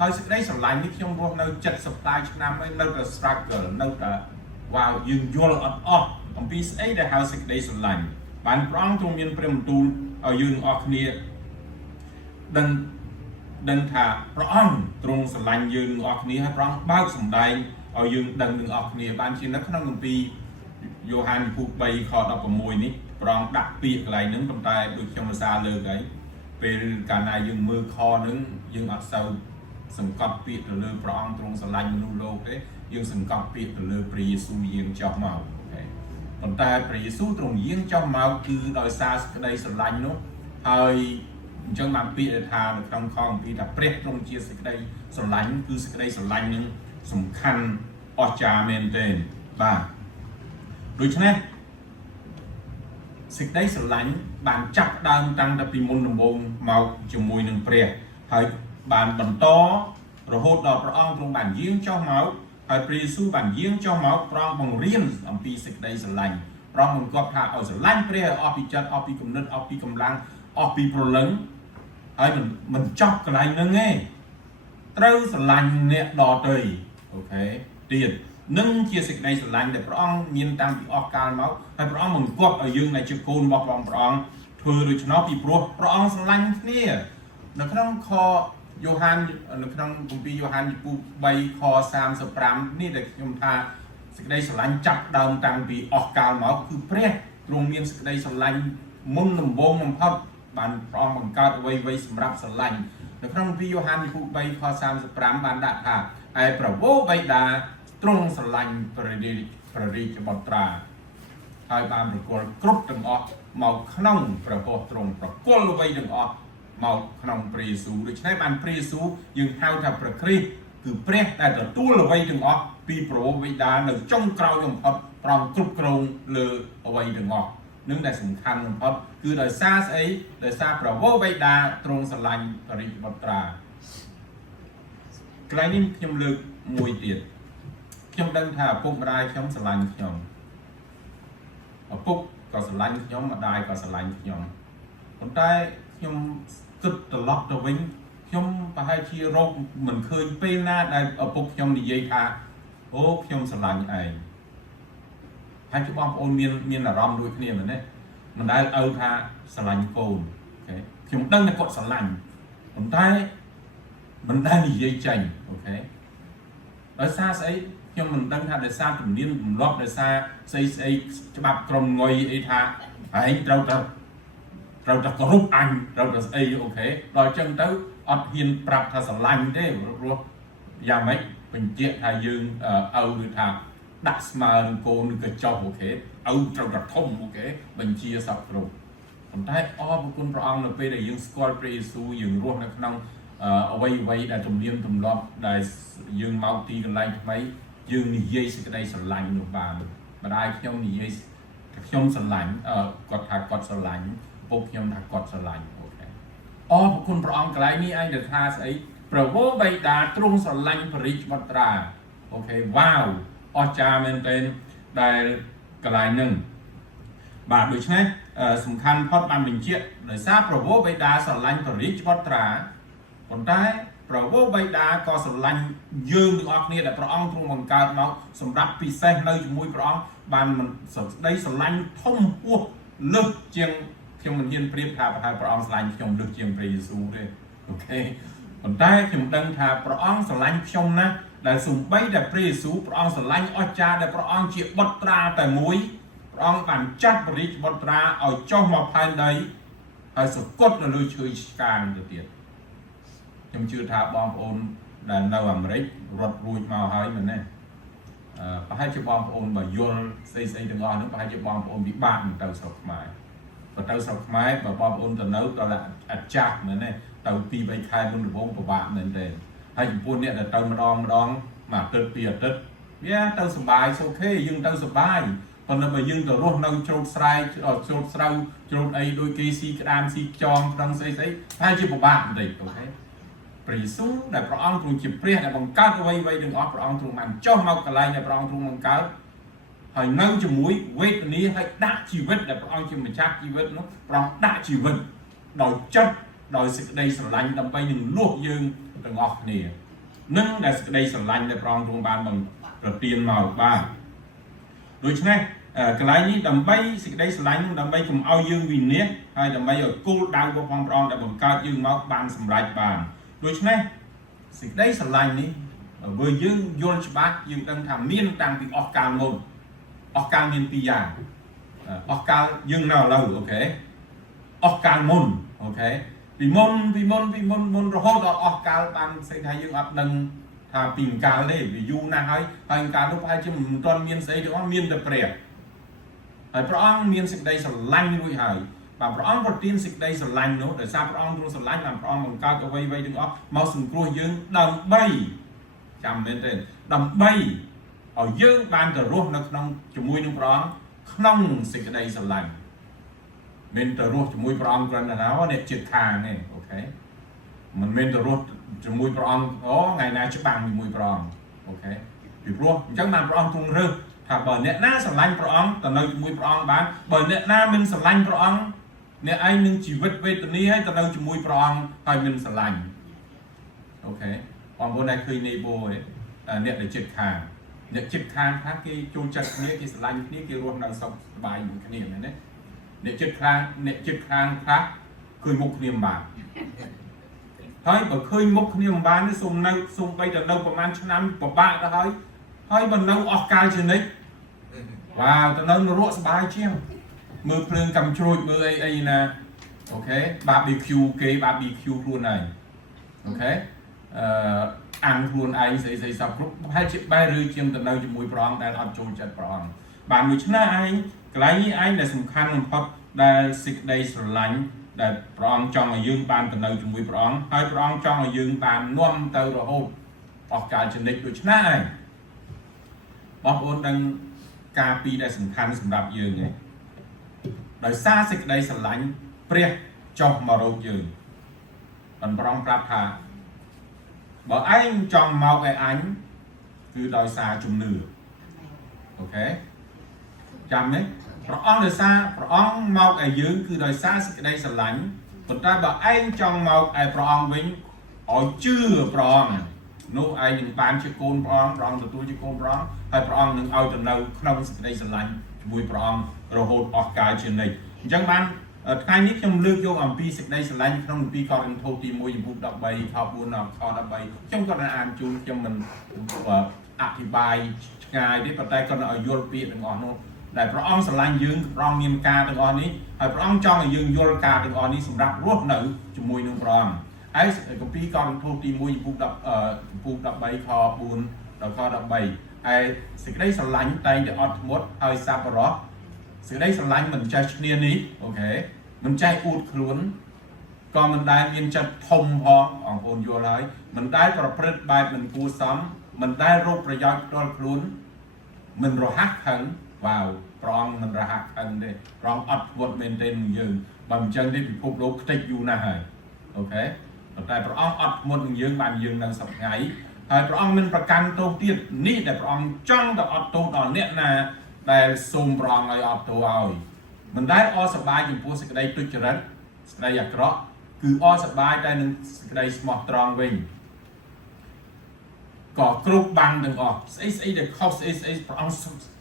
ហើយសេចក្តីស្រឡាញ់នេះខ្ញុំរស់នៅ70ផ្លាយឆ្នាំហើយនៅតែ struggle នៅតែវ៉ាវយើងយល់អត់អស់អំពីស្អីដែលហៅសេចក្តីស្រឡាញ់បានព្រះអង្គទ្រង់មានព្រះបន្ទូលឲ្យយើងអស់គ្នាដឹងថាព្រះអង្គទ្រង់ស្រឡាញ់យើងទាំងអស់គ្នាហើយព្រះអង្គបើកសម្ដែងឲ្យយើងដឹងទាំងអស់គ្នាបានជានៅក្នុងគម្ពីរយ៉ូហានពុ3ខ16នេះព្រះអង្គដាក់ពាក្យកន្លែងហ្នឹងប៉ុន្តែដូចខ្ញុំឧស្សាហ៍លើកហើយពេលកាលណាយើងមើលខហ្នឹងយើងអត់សូវសង្កត់ពាក្យទៅលើព្រះអង្គទ្រង់ស្រឡាញ់មនុស្សលោកទេយើងសង្កត់ពាក្យទៅលើព្រះយេស៊ូវយាងចុះមកអូខេប៉ុន្តែព្រះយេស៊ូវទ្រង់យាងចុះមកគឺដោយសារសេចក្តីស្រឡាញ់នោះហើយអញ្ចឹងបានពាក្យថានៅក្នុងខគម្ពីរថាព្រះទ្រង់ជាសេចក្តីស្រឡាញ់គឺសេចក្តីស្រឡាញ់នឹងសំខាន់អស្ចារ្យមែនទែនបាទដូច្នេះសេចក្តីស្រឡាញ់បានចាប់ដើមតាំងតែពីមុនដំបូងមកជាមួយនឹងព្រះហើយបានបន្តរហូតដល់ព្រះអង្គទ្រង់បានយាងចុះមកហើយព្រះយេស៊ូវបានយាងចុះមកព្រះអង្គបង្រៀនអំពីសេចក្តីស្រឡាញ់ព្រះអង្គបង្គាប់ថាឲ្យស្រឡាញ់ព្រះឲ្យអស់ពីចិត្តអស់ពីគំនិតអស់ពីកម្លាំងអស់ពីព្រលឹងហើយមិនចប់កន្លែងហ្នឹងទេត្រូវស្រឡាញ់អ្នកដទៃអូខេទៀតនឹងជាសេចក្តីស្រឡាញ់ដែលព្រះអង្គមានតាំងពីអស់កាលមកហើយព្រះអង្គបង្គាប់ឲ្យយើងដែលជាកូនរបស់ព្រះអង្គធ្វើដូច្នោះពីព្រោះព្រះអង្គស្រឡាញ់គ្នានៅក្នុងខយ៉ូហាននៅក្នុងគម្ពីរយ៉ូហានពុ3ខ35នេះដែលខ្ញុំថាសេចក្តីស្រឡាញ់ចាប់ដើមតាំងពីអស់កាលមកគឺព្រះទ្រង់មានសេចក្តីស្រឡាញ់មុនដំបូងបំផុតបានព្រះអង្គបង្កើតអ្វីៗសម្រាប់ស្រឡាញ់នៅក្នុងគម្ពីរយ៉ូហានពុ3ខ35បានដាក់ថា ai provo bay đà trung sờ lạnh prari cho bọt trà hai ban được còn cướp từng ọ màu khăn provo trung pro côn bay từng ọ màu khăn presu đượcใช้ ban presu nhưng hao thà prakri គឺព្រះដែលទទួលអ្វីទាំងអស់ពីព្រះវេដានៅចុងក្រោយបំផុតប្រងគ្រប់គ្រងលើអ្វីទាំងអស់នឹងដែលសំខាន់បំផុតគឺដោយសារស្អីដោយសារព្រះវេដាទ្រង់ស្រឡាញ់បរិយបុត្រាកន្លែងនេះខ្ញុំលើកមួយទៀតខ្ញុំដឹងថាឪពុកម្ដាយខ្ញុំស្រឡាញ់ខ្ញុំឪពុកក៏ស្រឡាញ់ខ្ញុំម្ដាយក៏ស្រឡាញ់ខ្ញុំប៉ុន្តែខ្ញុំគិតត្រឡប់ទៅវិញខ្ញុំប្រហែលជារកមិនឃើញពេលណាដែលឪពុកខ្ញុំនិយាយថាអូខ្ញុំស្រឡាញ់ឯងហើយជាបងប្អូនមានអារម្មណ៍ដូចគ្នាមែនទេមិនដែលឪថាស្រឡាញ់កូនអូខេខ្ញុំដឹងថាគាត់ស្រឡាញ់ប៉ុន្តែមិនដែលនិយាយចេញអូខេដោយសារស្អីខ្ញុំមិនដឹងថាដោយសារជំនាញទម្លាប់ដោយសារស្អីច្បាប់ក្រុមងុយអីថាឯងត្រូវតែគោរពអញត្រូវតែស្អីអូខេដល់ចឹងទៅអត់ហ៊ានប្រាប់ថាស្រឡាញ់ទេព្រោះយ៉ាងម៉េចបញ្ជាក់ថាយើងឪឬថាដាក់ស្មើនឹងកូននឹងក៏ចុះអូខេឪត្រូវតែធំអូខេបញ្ជាសពគ្រប់ប៉ុន្តែអរគុណព្រះអង្គនៅពេលដែលយើងស្គាល់ព្រះយេស៊ូវយើងរស់នៅក្នុងអ្វីដែលទំនៀមទម្លាប់ដែលយើងមកទីកន្លែងថ្មីយើងនិយាយសេចក្តីស្រឡាញ់នោះបានម្ដាយខ្ញុំនិយាយខ្ញុំស្រឡាញ់គាត់ថាគាត់ស្រឡាញ់ពុកខ្ញុំថាគាត់ស្រឡាញ់អូខេអរគុណព្រះអង្គកន្លែងនេះឯងដែលថាស្អីព្រះវរបិតាទ្រង់ស្រឡាញ់ព្រះរាជបុត្រាអូខេវ៉ាវអស្ចារ្យមែនទែនដែលកន្លែងហ្នឹងបាទដូច្នេះសំខាន់ផុតបានបញ្ជាក់ដោយសារព្រះវរបិតាស្រឡាញ់ព្រះរាជបុត្រាប៉ុន្តែព្រះវរបិតាក៏ស្រឡាញ់យើងទាំងអស់គ្នាដែលព្រះអង្គទ្រង់បង្កើតមកសម្រាប់ពិសេសនៅជាមួយព្រះអង្គបានសេចក្តីស្រឡាញ់ធំហួសលើសជាងខ្ញុំមិនហ៊ានប្រៀបថាប្រហែលព្រះអង្គស្រឡាញ់ខ្ញុំលើសជាងព្រះយេស៊ូវទេអូខេប៉ុន្តែខ្ញុំដឹងថាព្រះអង្គស្រឡាញ់ខ្ញុំណាស់ដែលសូម្បីតែព្រះយេស៊ូវព្រះអង្គស្រឡាញ់អស្ចារ្យដែលព្រះអង្គជាបុត្រាតែមួយព្រះអង្គបានចាត់ព្រះរាជបុត្រាឲ្យចុះមកផែនដីហើយសគត់នៅលើឈើឆ្កាងទៅទៀតខ្ញុំជឿថាបងប្អូនដែលនៅអាមេរិករត់រួចមកហើយមែនទេប្រហែលជាបងប្អូនបើយល់ស្អីទាំងអស់ហ្នឹងប្រហែលជាបងប្អូនពិបាកនឹងទៅស្រុកខ្មែរបើទៅស្រុកខ្មែរបើបងប្អូនទៅនៅដល់អាចាស់មែនទេទៅ2-3ខែមុនដំបូងពិបាកមែនទេហើយចំពោះអ្នកដែលទៅម្ដងមួយអាទិត្យពីរអាទិត្យវាទៅសុបាយអូខេយើងទៅសុបាយប៉ុន្តែបើយើងទៅរស់នៅជ្រោតស្រែជ្រោតស្រូវជ្រោតអីដូចគេស៊ីក្តាមស៊ីខ្យងក្នុងស្អីប្រហែលជាពិបាកបន្តិចអូខេព្រះយេស៊ូវដែលព្រះអង្គទ្រង់ជាព្រះដែលបង្កើតអ្វីទាំងអស់ព្រះអង្គទ្រង់បានចុះមកកន្លែងដែលព្រះអង្គទ្រង់បង្កើតហើយនៅជាមួយវេទនាហើយដាក់ជីវិតដែលព្រះអង្គជាម្ចាស់ជីវិតនោះព្រះអង្គដាក់ជីវិតដោយចិត្តដោយសេចក្តីស្រឡាញ់ដើម្បីនឹងលួសយើងទាំងអស់គ្នានឹងដែលសេចក្តីស្រឡាញ់ដែលព្រះអង្គទ្រង់បានប្រទានមកបាទដូច្នេះកន្លែងនេះដើម្បីសេចក្តីស្រឡាញ់នោះដើម្បីកុំឲ្យយើងវិនាសហើយដើម្បីឲ្យគោលដៅរបស់ព្រះអង្គដែលបង្កើតយើងមកបានសម្រេចបានដូច្នេះសេចក្តីស្រឡាញ់នេះបើយើងយល់ច្បាស់យើងដឹងថាមានតាំងពីអស់កាលមុនអស់កាលមាន2យ៉ាងអស់កាលយើងនៅឥឡូវអូខេអស់កាលមុនអូខេពីមុនរហូតដល់អស់កាលបានស្អីថាយើងអត់ដឹងថាពីកាលទេវាយូរណាស់ហើយកាលនោះប្រហែលជាមិនទាន់មានស្អីទាំងអស់មានតែព្រះហើយព្រះអង្គមានសេចក្តីស្រឡាញ់រួចហើយបាទព្រះអង្គប្រទានសេចក្តីស្រឡាញ់នោះដោយសារព្រះអង្គទ្រង់ស្រឡាញ់បានព្រះអង្គបង្កើតអ្វីទាំងអស់មកសង្គ្រោះយើងដើម្បីចាំមែនទេដើម្បីឲ្យយើងបានទៅរស់នៅក្នុងជាមួយនឹងព្រះអង្គក្នុងសេចក្តីស្រឡាញ់មិនទៅរស់ជាមួយព្រះអង្គគ្រាន់តែថាអ្នកជិតខាងទេអូខេមិនមែនទៅរស់ជាមួយព្រះអង្គថ្ងៃណាច្បាំងជាមួយព្រះអង្គអូខេពីព្រោះអញ្ចឹងបានព្រះអង្គទ្រង់រើសថាបើអ្នកណាស្រឡាញ់ព្រះអង្គទៅនៅជាមួយព្រះអង្គបានបើអ្នកណាមិនស្រឡាញ់ព្រះអង្គអ្នកឯងនឹងជីវិតវេទនាហើយទៅនៅជាមួយព្រះអង្គហើយមិនស្រឡាញ់អូខេបងប្អូនដែលឃើញនេបូទេអ្នកដែលចិត្តខាងអ្នកចិត្តខាងថាគេចូលចិត្តគ្នាគេស្រឡាញ់គ្នាគេរស់នៅសុខសប្បាយមួយគ្នាមែនទេអ្នកចិត្តខាងថាឃើញមុខគ្នាមិនបានហើយបើឃើញមុខគ្នាមិនបានទេសូមបីទៅនៅប្រហែលឆ្នាំពិបាកទៅហើយបើនៅអស់កាលជានិច្ចវ៉ាវទៅនៅនរកសប្បាយជាងមើលភ្លើងកំជ្រួចមើលអីណាអូខេ barbecue គេ barbecue ខ្លួនឯងអូខេ អាំងខ្លួនឯងស្អីស្អីសពគ្រប់ហើយជាបែរឬជាងទៅនៅជាមួយព្រះអង្គដែលអត់ចូលចិត្តព្រះអង្គបានដូច្នេះឯងកន្លែងនេះឯងដែលសំខាន់បំផុតដែលសេចក្តីស្រឡាញ់ដែលព្រះអង្គចង់ឲ្យយើងបានទៅនៅជាមួយព្រះអង្គហើយព្រះអង្គចង់ឲ្យយើងបាននាំទៅរហូតអស់កលជនិតដូច្នេះឯងបងប្អូនដឹងការពីដែលសំខាន់សម្រាប់យើងឯងដោយសារសេចក្តីស្រឡាញ់ព្រះចុះមករកយើងបានព្រះអង្គប្រាប់ថាបើឯងចង់មកឲ្យអញគឺដោយសារជំនឿអូខេចាំទេព្រះអង្គដោយសារព្រះអង្គមកឲ្យយើងគឺដោយសារសេចក្តីស្រឡាញ់ប៉ុន្តែបើឯងចង់មកឲ្យព្រះអង្គវិញឲ្យជឿព្រះអង្គនោះឯងនឹងបានជាកូនព្រះអង្គព្រះអង្គទទួលជាកូនព្រះអង្គហើយព្រះអង្គនឹងឲ្យទៅនៅក្នុងសេចក្តីស្រឡាញ់ជាមួយព្រះអង្គរហូតអស់កលជានិច្ចអញ្ចឹងបានថ្ងៃនេះខ្ញុំលើកយកអំពីសេចក្តីស្រឡាញ់ក្នុងគម្ពីរកូរិនថូសទី1ចំពោះ13ខ4ដល់ខ13ខ្ញុំក៏នឹងអានជូនខ្ញុំមិនអធិប្បាយឆ្ងាយទេប៉ុន្តែក៏នឹងឲ្យយល់ពាក្យទាំងអស់នោះដែលព្រះអង្គស្រឡាញ់យើងព្រះអង្គមានការទាំងអស់នេះហើយព្រះអង្គចង់ឲ្យយើងយល់ការទាំងអស់នេះសម្រាប់រស់នៅជាមួយនឹងព្រះអង្គហើយគម្ពីរកូរិនថូសទី1ចំពោះ13ខ4ដល់ខ13ហើយសេចក្តីស្រឡាញ់តែងតែអត់ធ្មត់ហើយសប្បុរសសេចក្តីស្រឡាញ់មិនចេះឈ្នានេះអូខេមិនចេះអួតខ្លួនក៏មិនដែលមានចិត្តធំផងបងប្អូនយល់ហើយមិនដែលប្រព្រឹត្តបែបមិនគួរសមមិនដែលរកប្រយោជន៍ផ្ទាល់ខ្លួនមិនរហ័សខឹងវ៉ាវព្រះអង្គមិនរហ័សខឹងទេព្រះអង្គអត់ធ្មត់មែនទេនឹងយើងបើមិនចឹងទេពិភពលោកខ្ទេចយូរណាស់ហើយអូខេតែព្រះអង្គអត់ធ្មត់នឹងយើងបានយើងនៅសប្តាហ៍ហើយព្រះអង្គមិនប្រកាន់ទោសទៀតនេះដែលព្រះអង្គចង់ទៅអត់ទោសដល់អ្នកណាដែលសូមព្រះអង្គឲ្យអត់ទោសឲ្យមិនដែលអសប្បាយចំពោះសេចក្តីទុច្ចរិតសេចក្តីអាក្រក់គឺអសប្បាយតែនឹងសេចក្តីស្មោះត្រង់វិញក៏គ្រប់បាំងទាំងអស់ស្អីស្អីដែលខុសស្អីស្អីព្រះអង្គ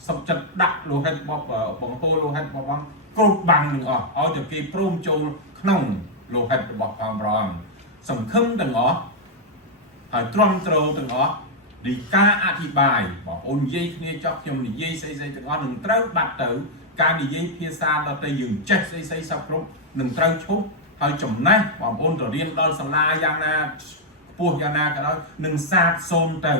សុខចិត្តដាក់លោហិតរបស់បង្ហូរលោហិតរបស់ព្រះអង្គគ្រប់បាំងទាំងអស់ឲ្យតែគេព្រមចូលក្នុងលោហិតរបស់ព្រះអង្គសង្ឃឹមទាំងអស់ហើយទ្រាំទ្រទាំងអស់ពីការអធិប្បាយបងប្អូននិយាយគ្នាចោះខ្ញុំនិយាយស្អីស្អីទាំងអស់នឹងត្រូវបាត់ទៅការនិយាយភាសាដល់ទៅយើងចេះស្អីស្អីសពគ្រប់នឹងត្រូវឈប់ហើយចំណេះបងប្អូនទៅរៀនដល់សាលាយ៉ាងណាខ្ពស់យ៉ាងណាក៏ដោយនឹងសាបសូន្យទៅ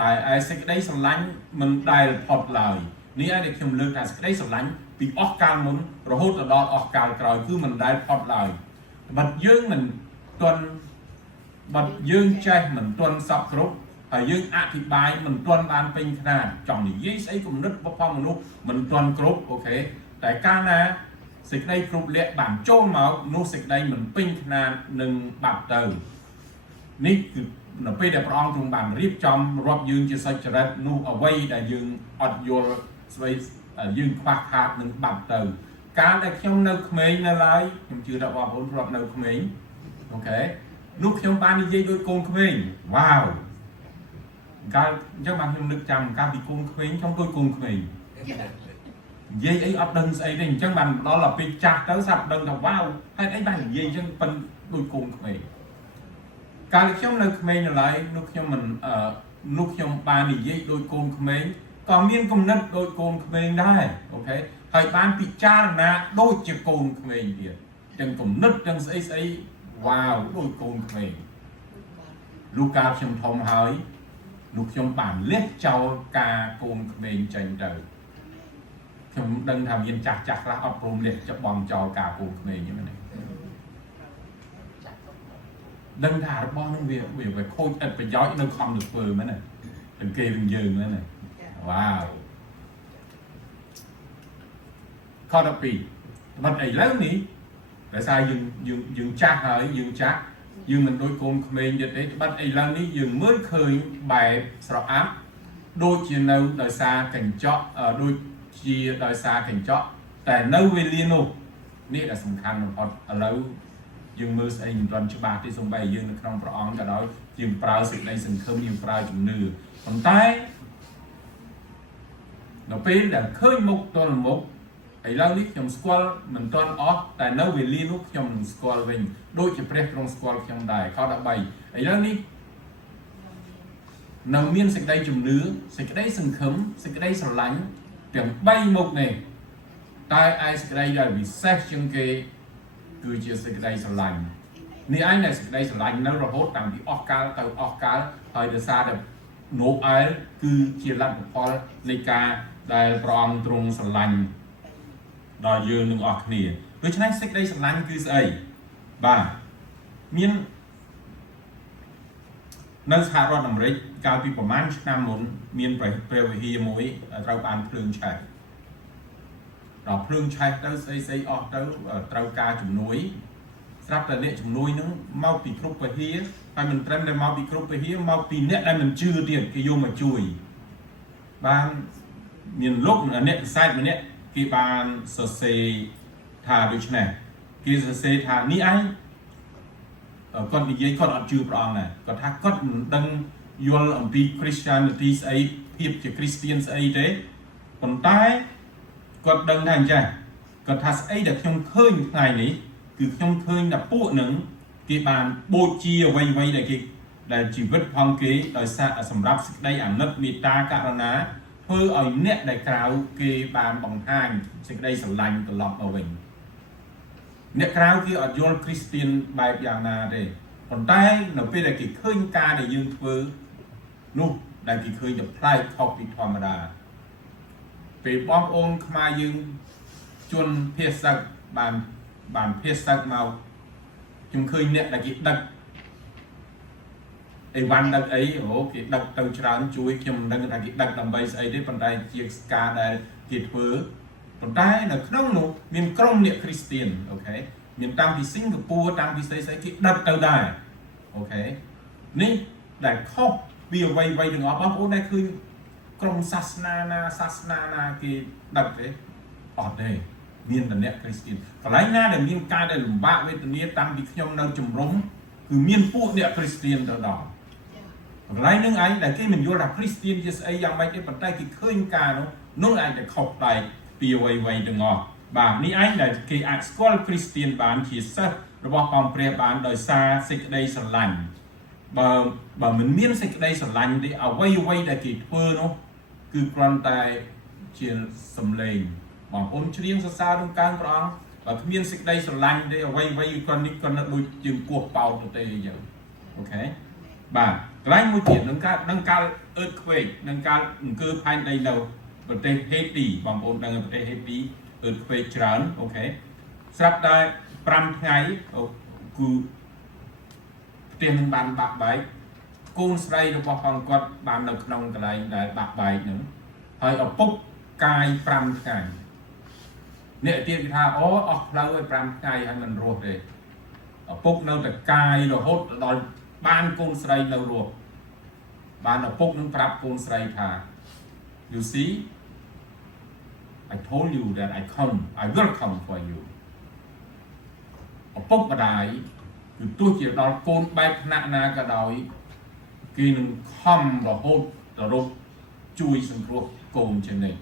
តែឯសេចក្តីស្រឡាញ់មិនដែលផុតឡើយនេះឯងដែលខ្ញុំលើកថាសេចក្តីស្រឡាញ់ពីអស់កាលមុនរហូតដល់អស់កាលក្រោយគឺមិនដែលផុតឡើយបាត់យើងមិនទាន់បាត់យើងចេះមិនទាន់សពគ្រប់ហើយយើងអធិប្បាយមិនទាន់បានពេញខ្នាតចង់និយាយស្អីគំនិតរបស់មនុស្សមិនទាន់គ្រប់អូខេតែកាលណាសេចក្តីគ្រប់លក្ខបានចូលមកនោះសេចក្តីមិនពេញខ្នាតនឹងបាត់ទៅនេះគឺនៅពេលដែលព្រះអង្គទ្រង់បានរៀបចំរាប់យើងជាសុចរិតនោះអ្វីដែលយើងអត់យល់ស្វ័យយើងខ្វះខាតនឹងបាត់ទៅកាលដែលខ្ញុំនៅក្មេងនៅឡើយខ្ញុំជឿថាបងប្អូនធ្លាប់នៅក្មេងអូខេនោះខ្ញុំបាននិយាយដូចកូនក្មេងវ៉ាវកាលអញ្ចឹងបានខ្ញុំនឹកចាំកាលពីកូនក្មេងខ្ញុំដូចកូនក្មេងនិយាយអីអត់ដឹងស្អីទេអញ្ចឹងបានដល់ដល់ពេលចាស់ទៅសាប់ដឹងថាវ៉ាវហេតុអីបាននិយាយអញ្ចឹងប៉ិនដូចកូនក្មេងកាលខ្ញុំនៅក្មេងនៅឡើយនោះខ្ញុំមិននោះខ្ញុំបាននិយាយដូចកូនក្មេងក៏មានគំនិតដូចកូនក្មេងដែរអូខេហើយបានពិចារណាដូចជាកូនក្មេងទៀតទាំងគំនិតទាំងស្អីស្អីវ៉ាវដូចកូនក្មេងលូកាខ្ញុំធំហើយលោកខ្ញុំបានលះចោលការកូនក្មេងចេញទៅខ្ញុំដឹងថាមានចាស់ខ្លះអត់ព្រមលះច្បងចោលការកូនក្មេងហ្នឹងណាដឹងថារបស់ហ្នឹងវាខូចឥតប្រយោជន៍នៅខំទៅធ្វើមែនណាទាំងគេទាំងយើងហ្នឹងណាវ៉ាវខ12បាត់ឥឡូវនេះដោយសារយើងចាស់ហើយយើងមិនដូចកូនក្មេងទៀតទេបាត់ឥឡូវនេះយើងមើលឃើញបែបស្រអាប់ដូចជានៅដោយសារកញ្ចក់ដូចជាដោយសារកញ្ចក់តែនៅវេលានោះនេះដែលសំខាន់បំផុតឥឡូវយើងមើលស្អីមិនទាន់ច្បាស់ទេសូម្បីយើងនៅក្នុងព្រះអង្គក៏ដោយយើងប្រើសេចក្តីសង្ឃឹមយើងប្រើជំនឿប៉ុន្តែនៅពេលដែលឃើញមុខទល់មុខឥឡូវនេះខ្ញុំស្គាល់មិនទាន់អស់តែនៅវេលានោះខ្ញុំនឹងស្គាល់វិញដូចជាព្រះទ្រង់ស្គាល់ខ្ញុំដែរខ13ឥឡូវនេះនៅមានសេចក្តីជំនឿសេចក្តីសង្ឃឹមសេចក្តីស្រឡាញ់ទាំង3មុខនេះតែឯសេចក្តីដែលពិសេសជាងគេគឺជាសេចក្តីស្រឡាញ់ នេះឯងដែលសេចក្តីស្រឡាញ់នៅរហូតតាំងពីអស់កាលទៅអស់កាលហើយដោយសារតែណូអែលគឺជាលទ្ធផលនៃការដែលព្រះអង្គទ្រង់ស្រឡាញ់ដល់យើងនឹងអស់គ្នាដូច្នេះសេចក្តីស្រឡាញ់គឺស្អីបាទមាននៅសហរដ្ឋអាមេរិកកាលពីប្រហែលឆ្នាំមុនមានព្រះវិហារមួយត្រូវបានភ្លើងឆេះដល់ភ្លើងឆេះទៅស្អីអស់ទៅត្រូវការជំនួយស្រាប់តែអ្នកជំនួយនឹងមកពីគ្រប់ពហិហើយមិនត្រឹមតែមកពីគ្រប់ពហិមកពីអ្នកដែលមិនជឿទៀតគេយកមកជួយបានមានលោកអ្នកខ្សែម្នាក់គេបានសរសេរថាដូចនេះគេសរសេរថានេះឯងគាត់និយាយគាត់អត់ជឿព្រះអង្គដែរគាត់ថាគាត់មិនដឹងយល់អំពី Christianity ស្អីភាពជា Christian ស្អីទេប៉ុន្តែគាត់ដឹងថាអញ្ចឹងគាត់ថាស្អីដែលខ្ញុំឃើញថ្ងៃនេះគឺខ្ញុំឃើញថាពួកនឹងគេបានបូជាអ្វីដែលគេដែលជីវិតផងគេដោយសារសម្រាប់សេចក្តីអាណិតមេត្តាករុណាធ្វើឲ្យអ្នកដែលក្រៅគេបានបង្ហាញសេចក្តីស្រឡាញ់ត្រឡប់មកវិញអ្នកក្រៅគេអត់យល់គ្រីស្ទៀនបែបយ៉ាងណាទេប៉ុន្តែនៅពេលដែលគេឃើញការដែលយើងធ្វើនោះដែលគេឃើញតែប្លែកខុសពីធម្មតាពេលបងប្អូនខ្មែរយើងជន់ភាសឹកបានភាសឹកមកខ្ញុំឃើញអ្នកដែលគេដឹកអីវ៉ាន់ដឹកអីអូគេដឹកទៅច្រើនជួយខ្ញុំមិនដឹងថាគេដឹកដើម្បីស្អីទេប៉ុន្តែជាការដែលគេធ្វើប៉ុន្តែនៅក្នុងនោះមានក្រុមអ្នកគ្រីស្ទៀនអូខេមានតាំងពីសិង្ហបុរីតាំងពីស្អីគេដឹកទៅដែរអូខេនេះដែលខុសពីអ្វីទាំងអស់បងប្អូនដែលឃើញក្រុមសាសនាណាគេដឹកទេអត់ទេមានតែអ្នកគ្រីស្ទៀនកន្លែងណាដែលមានការដែលលំបាកវេទនាតាំងពីខ្ញុំនៅជំរំគឺមានពួកអ្នកគ្រីស្ទៀនទៅដល់កន្លែងនឹងឯងដែលគេមិនយល់ថាគ្រីស្ទៀនជាស្អីយ៉ាងម៉េចទេប៉ុន្តែគេឃើញការនោះឯងតែខុសប្លែកពីអ្វីទាំងអស់បាទនេះឯងដែលគេអាចស្គាល់គ្រីស្ទៀនបានជាសិស្សរបស់ផងព្រះបានដោយសារសេចក្តីស្រឡាញ់បើមិនមានសេចក្តីស្រឡាញ់ទេអ្វីដែលគេធ្វើនោះគឺគ្រាន់តែជាសំឡេងបងប្អូនច្រៀងសរសើរនឹងកើងព្រះអង្គបើគ្មានសេចក្តីស្រឡាញ់ទេអ្វីគាត់នេះគាត់ដូចជាគោះប៉ោតទៅទេអញ្ចឹងអូខេបាទកន្លែងមួយទៀតនឹងការអឺតខ្វេកនឹងការអង្គើផែនដីនៅប្រទេសហេទីបងប្អូនដឹងប្រទេសហេទីអឺតខ្វេកច្រើនអូខេស្រាប់តែ5ថ្ងៃគឺផ្ទះនឹងបានបាក់បែកកូនស្រីរបស់គាត់បាននៅក្នុងកន្លែងដែលបាក់បែកហ្នឹងហើយឪពុកកាយ5ថ្ងៃអ្នកទៀតគេថាអូអស់ផ្លូវឲ្យ5ថ្ងៃហើយមិនរស់ទេឪពុកនៅតែកាយរហូតដល់បានកូនស្រីនៅរស់បានឪពុកនឹងប្រាប់កូនស្រីថា you see I told you that I will come for you ឪពុកម្ដាយគឺទោះជាដល់កូនបែបថ្នាក់ណាក៏ដោយគេនឹងខំរហូតទៅរកជួយសង្គ្រោះកូនជានិច្ច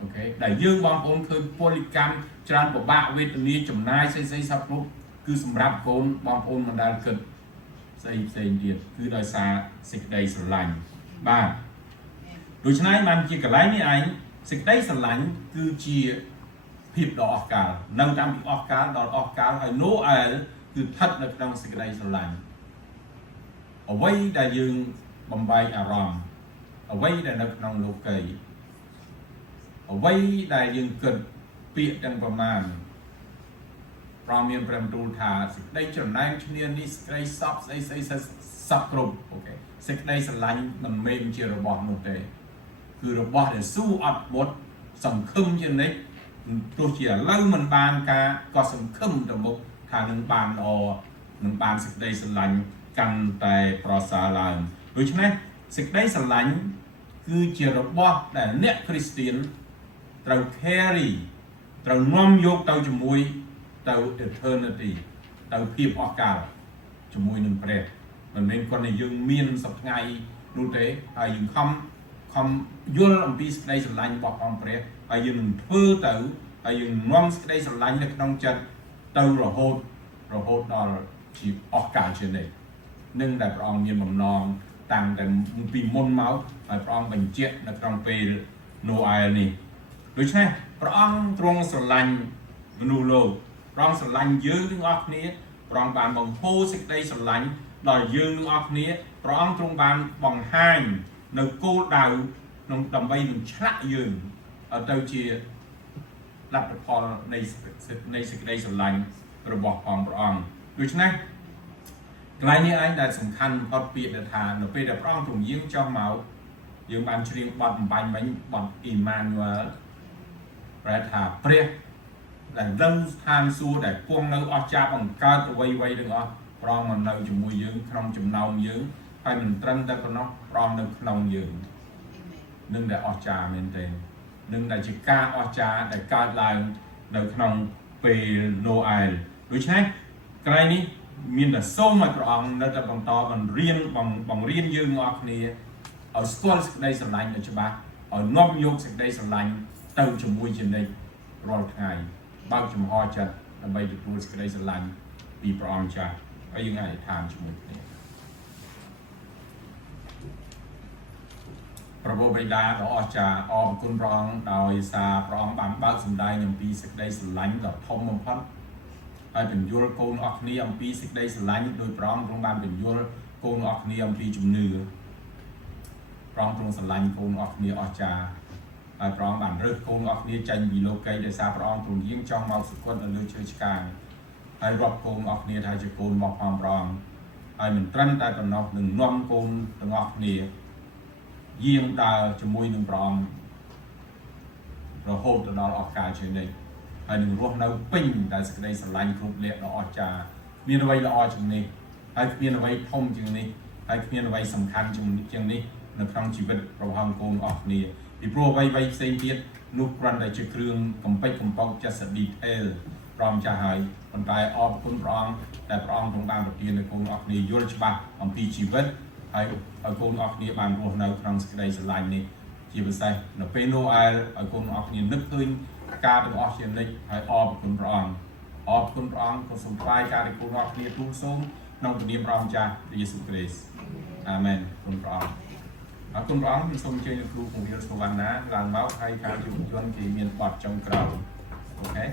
អូខេដែលយើងបងប្អូនឃើញពលកម្មច្រើនពិបាកវេទនាចំណាយស្អីសពគ្រប់គឺសម្រាប់កូនបងប្អូនមិនដែលគិតផ្សេងទៀតគឺដោយសារសេចក្តីស្រឡាញ់បាទដូច្នេះបានជាកន្លែងនេះឯងសេចក្តីស្រឡាញ់គឺជាភាពដ៏អស្ចារ្យនៅតាំងពីអស្ចារ្យដល់អស្ចារ្យហើយណូអែលគឺស្ថិតនៅក្នុងសេចក្តីស្រឡាញ់អ្វីដែលយើងបំបែកអារម្មណ៍អ្វីដែលនៅក្នុងលោកីអ្វីដែលយើងគិតពាក្យទាំងប្រមាណព្រះមានព្រះបន្ទូលថាសេចក្តីចំណែងឈ្នានីសក្តីសពស្អីសពគ្រប់អូខេសេចក្តីស្រឡាញ់មិនមែនជារបស់នោះទេគឺរបស់ដែលស៊ូអត់មុតសង្ឃឹមជានិច្ចទោះជាឥឡូវមិនបានការក៏សង្ឃឹមទៅមុខថានឹងបានល្អនឹងបានសេចក្តីស្រឡាញ់កាន់តែប្រសើរឡើងដូច្នេះសេចក្តីស្រឡាញ់គឺជារបស់ដែលអ្នកគ្រីស្ទៀនត្រូវ carry ត្រូវនាំយកទៅជាមួយទៅ eternity ទៅភាពអស្ចារ្យជាមួយនឹងព្រះមិនមែនគាត់តែយើងមានសប្ថ្ងៃនោះទេហើយយើងខំយល់អំពីសេចក្តីស្រឡាញ់របស់អង្គព្រះហើយយើងនឹងធ្វើទៅហើយយើងនាំសេចក្តីស្រឡាញ់នៅក្នុងចិត្តទៅរហូតដល់ជាអស្ចារ្យជានិច្ចនឹងដែលព្រះអង្គមានបំណងតាំងតែពីមុនមកហើយព្រះអង្គបញ្ជាក់នៅក្នុងពេលណូអែលនេះដូច្នេះព្រះអង្គទ្រង់ស្រឡាញ់មនុស្សលោកព្រះអង្គស្រឡាញ់យើងទាំងអស់គ្នា ប្រងបានបង្ហូរសេចក្តីស្រឡាញ់ដល់យើងទាំងអស់គ្នាព្រះអង្គទ្រង់បានបង្ហាញនៅគោលដៅក្នុងដើម្បីនឹងឆ្លាក់យើងឲ្យទៅជាលទ្ធផលនៃសេចក្តីស្រឡាញ់របស់ផងព្រះអង្គដូច្នេះកន្លែងនេះឯងដែលសំខាន់បំផុតពាក្យដែលថានៅពេលដែលព្រះអង្គទ្រង់យាងចុះមកយើងបានច្រៀងបទបំបញ្ញមិញបទ Emmanuel ប្រែថាព្រះដែលដឹងស្ថានសួគ៌ដែលគង់នៅអស្ចារ្យបង្កើតអ្វីទាំងអស់ព្រះអង្គមកនៅជាមួយយើងក្នុងចំណោមយើងហើយមិនត្រឹមតែប៉ុណ្ណោះព្រះអង្គនៅក្នុងយើងនឹងដែលអស្ចារ្យមែនទែននឹងដែលជាការអស្ចារ្យដែលកើតឡើងនៅក្នុងពេលណូអែលដូច្នេះកន្លែងនេះមានតែសូមឲ្យព្រះអង្គនៅតែបន្តបង្រៀនយើងទាំងអស់គ្នាឲ្យស្គាល់សេចក្តីស្រឡាញ់ឲ្យច្បាស់ឲ្យនាំយកសេចក្តីស្រឡាញ់ទៅជាមួយជានិច្ចរាល់ថ្ងៃបើកចំហចិត្តដើម្បីទទួលសេចក្តីស្រឡាញ់ពីព្រះអង្គចាស់ហើយយើងអាចឋានជាមួយគ្នាព្រះបិតាដ៏អស្ចារ្យអរគុណព្រះអង្គដោយសារព្រះអង្គបានបើកសម្ដែងអំពីសេចក្តីស្រឡាញ់ដ៏ធំបំផុតហើយបញ្យល់កូនអស់គ្នាអំពីសេចក្តីស្រឡាញ់ដោយព្រះអង្គទ្រង់បានបញ្យល់កូនអស់គ្នាអំពីជំនឿព្រះអង្គទ្រង់ស្រឡាញ់កូនអស់គ្នាអស្ចារ្យហើយព្រះអង្គបានរើសកូនអស់គ្នាចេញពីលោកីដោយសារព្រះអង្គទ្រង់យាងចង់មកសុគតនៅលើឈើឆ្កាងហើយរាប់កូនអស់គ្នាថាជាកូនរបស់ផងព្រះអង្គហើយមិនត្រឹមតែប៉ុណ្ណោះនឹងនាំកូនទាំងអស់គ្នាយាងដើរជាមួយនឹងព្រះអង្គរហូតទៅដល់អកាលជានិច្ចហើយនឹងរស់នៅពេញតែសេចក្តីស្រឡាញ់គ្រប់លក្ខដ៏អស្ចារ្យមានអ្វីល្អជាងនេះហើយគ្មានអ្វីធំជាងនេះហើយគ្មានអ្វីសំខាន់ជាងនេះនៅក្នុងជីវិតរបស់កូនអស់គ្នាពីព្រោះអ្វីផ្សេងទៀតនោះគ្រាន់តែជាគ្រឿងកំពេចកំប៉ុកចិត្ត detail ព្រមចាស់ហើយប៉ុន្តែអរគុណព្រះអង្គដែលព្រះអង្គទ្រង់បានប្រទានដល់កូនអស់គ្នាយល់ច្បាស់អំពីជីវិតហើយឲ្យកូនអស់គ្នាបានរស់នៅក្នុងសេចក្តីស្រឡាញ់នេះជាពិសេសនៅពេលណូអែលឲ្យកូនអស់គ្នានឹកឃើញការទាំងអស់ជានិច្ចហើយអរគុណព្រះអង្គអរគុណព្រះអង្គក៏សូមថ្វាយការដែលកូនអស់គ្នាទូលសូមក្នុងព្រះនាមព្រះអង្គចាស់ព្រះយេស៊ូវគ្រីស្ទអាមែនគុណព្រះអង្គអរគុណព្រះអង្គសូមអញ្ជើញលោកគ្រូពង្រៀលសវណ្ណាឡើងមកហើយការយុវជនគេមានបទចុងក្រោយអូខេ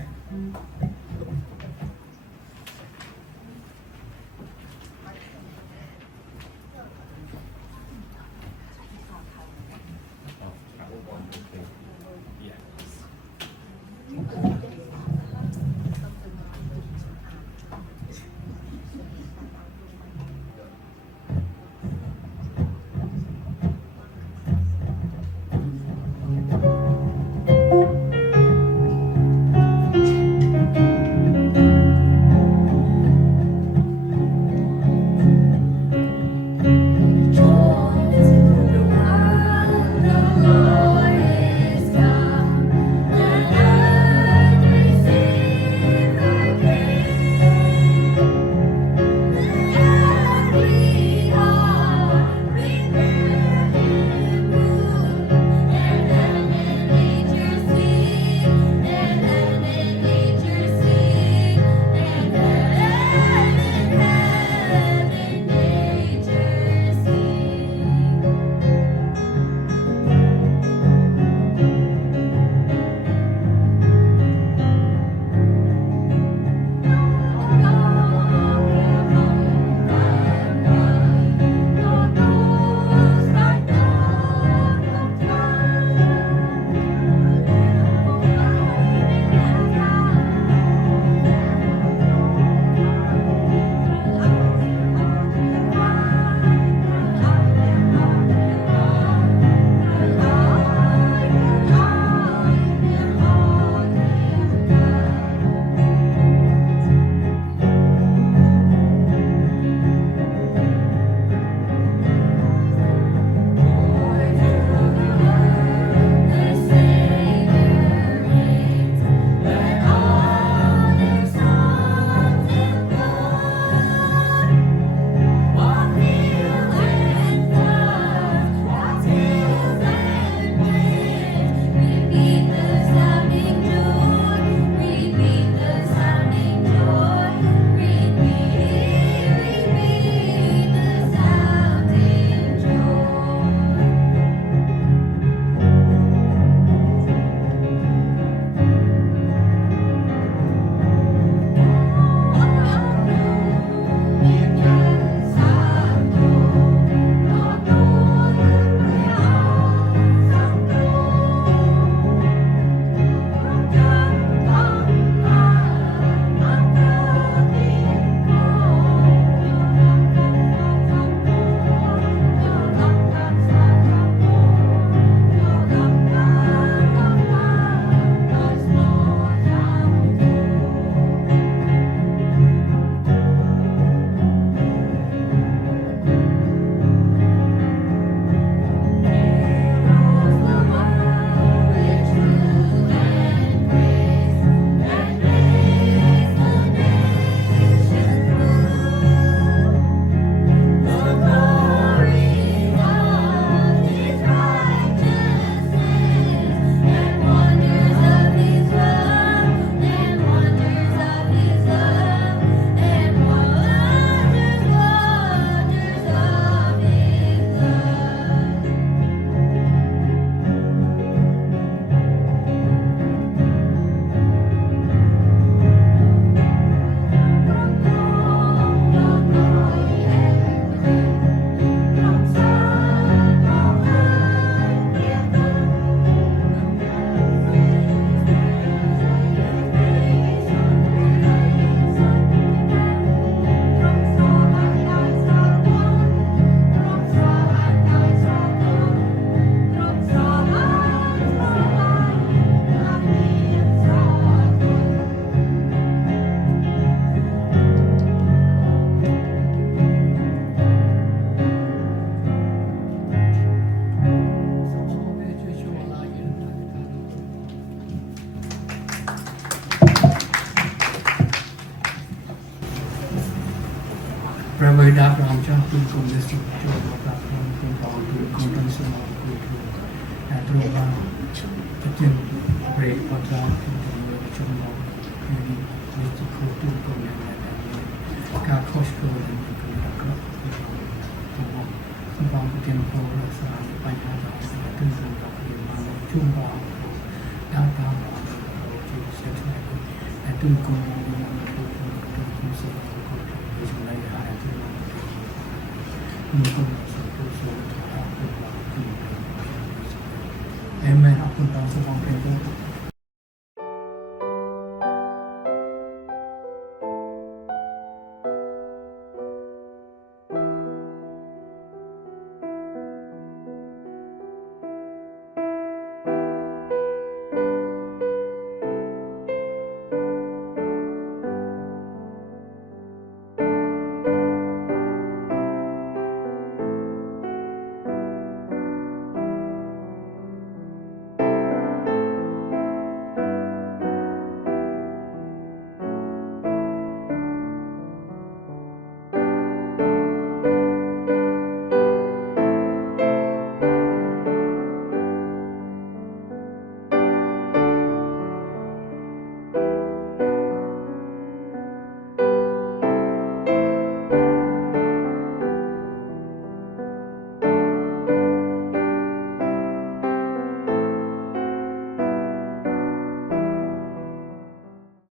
way that Ram Chapul from this to platform from power to conference of the and through the break for that to the channel and with the code to go and got cost code and go about the temple as by that to the chung bao downtown to set and to go Amen. Aku tahu semua mereka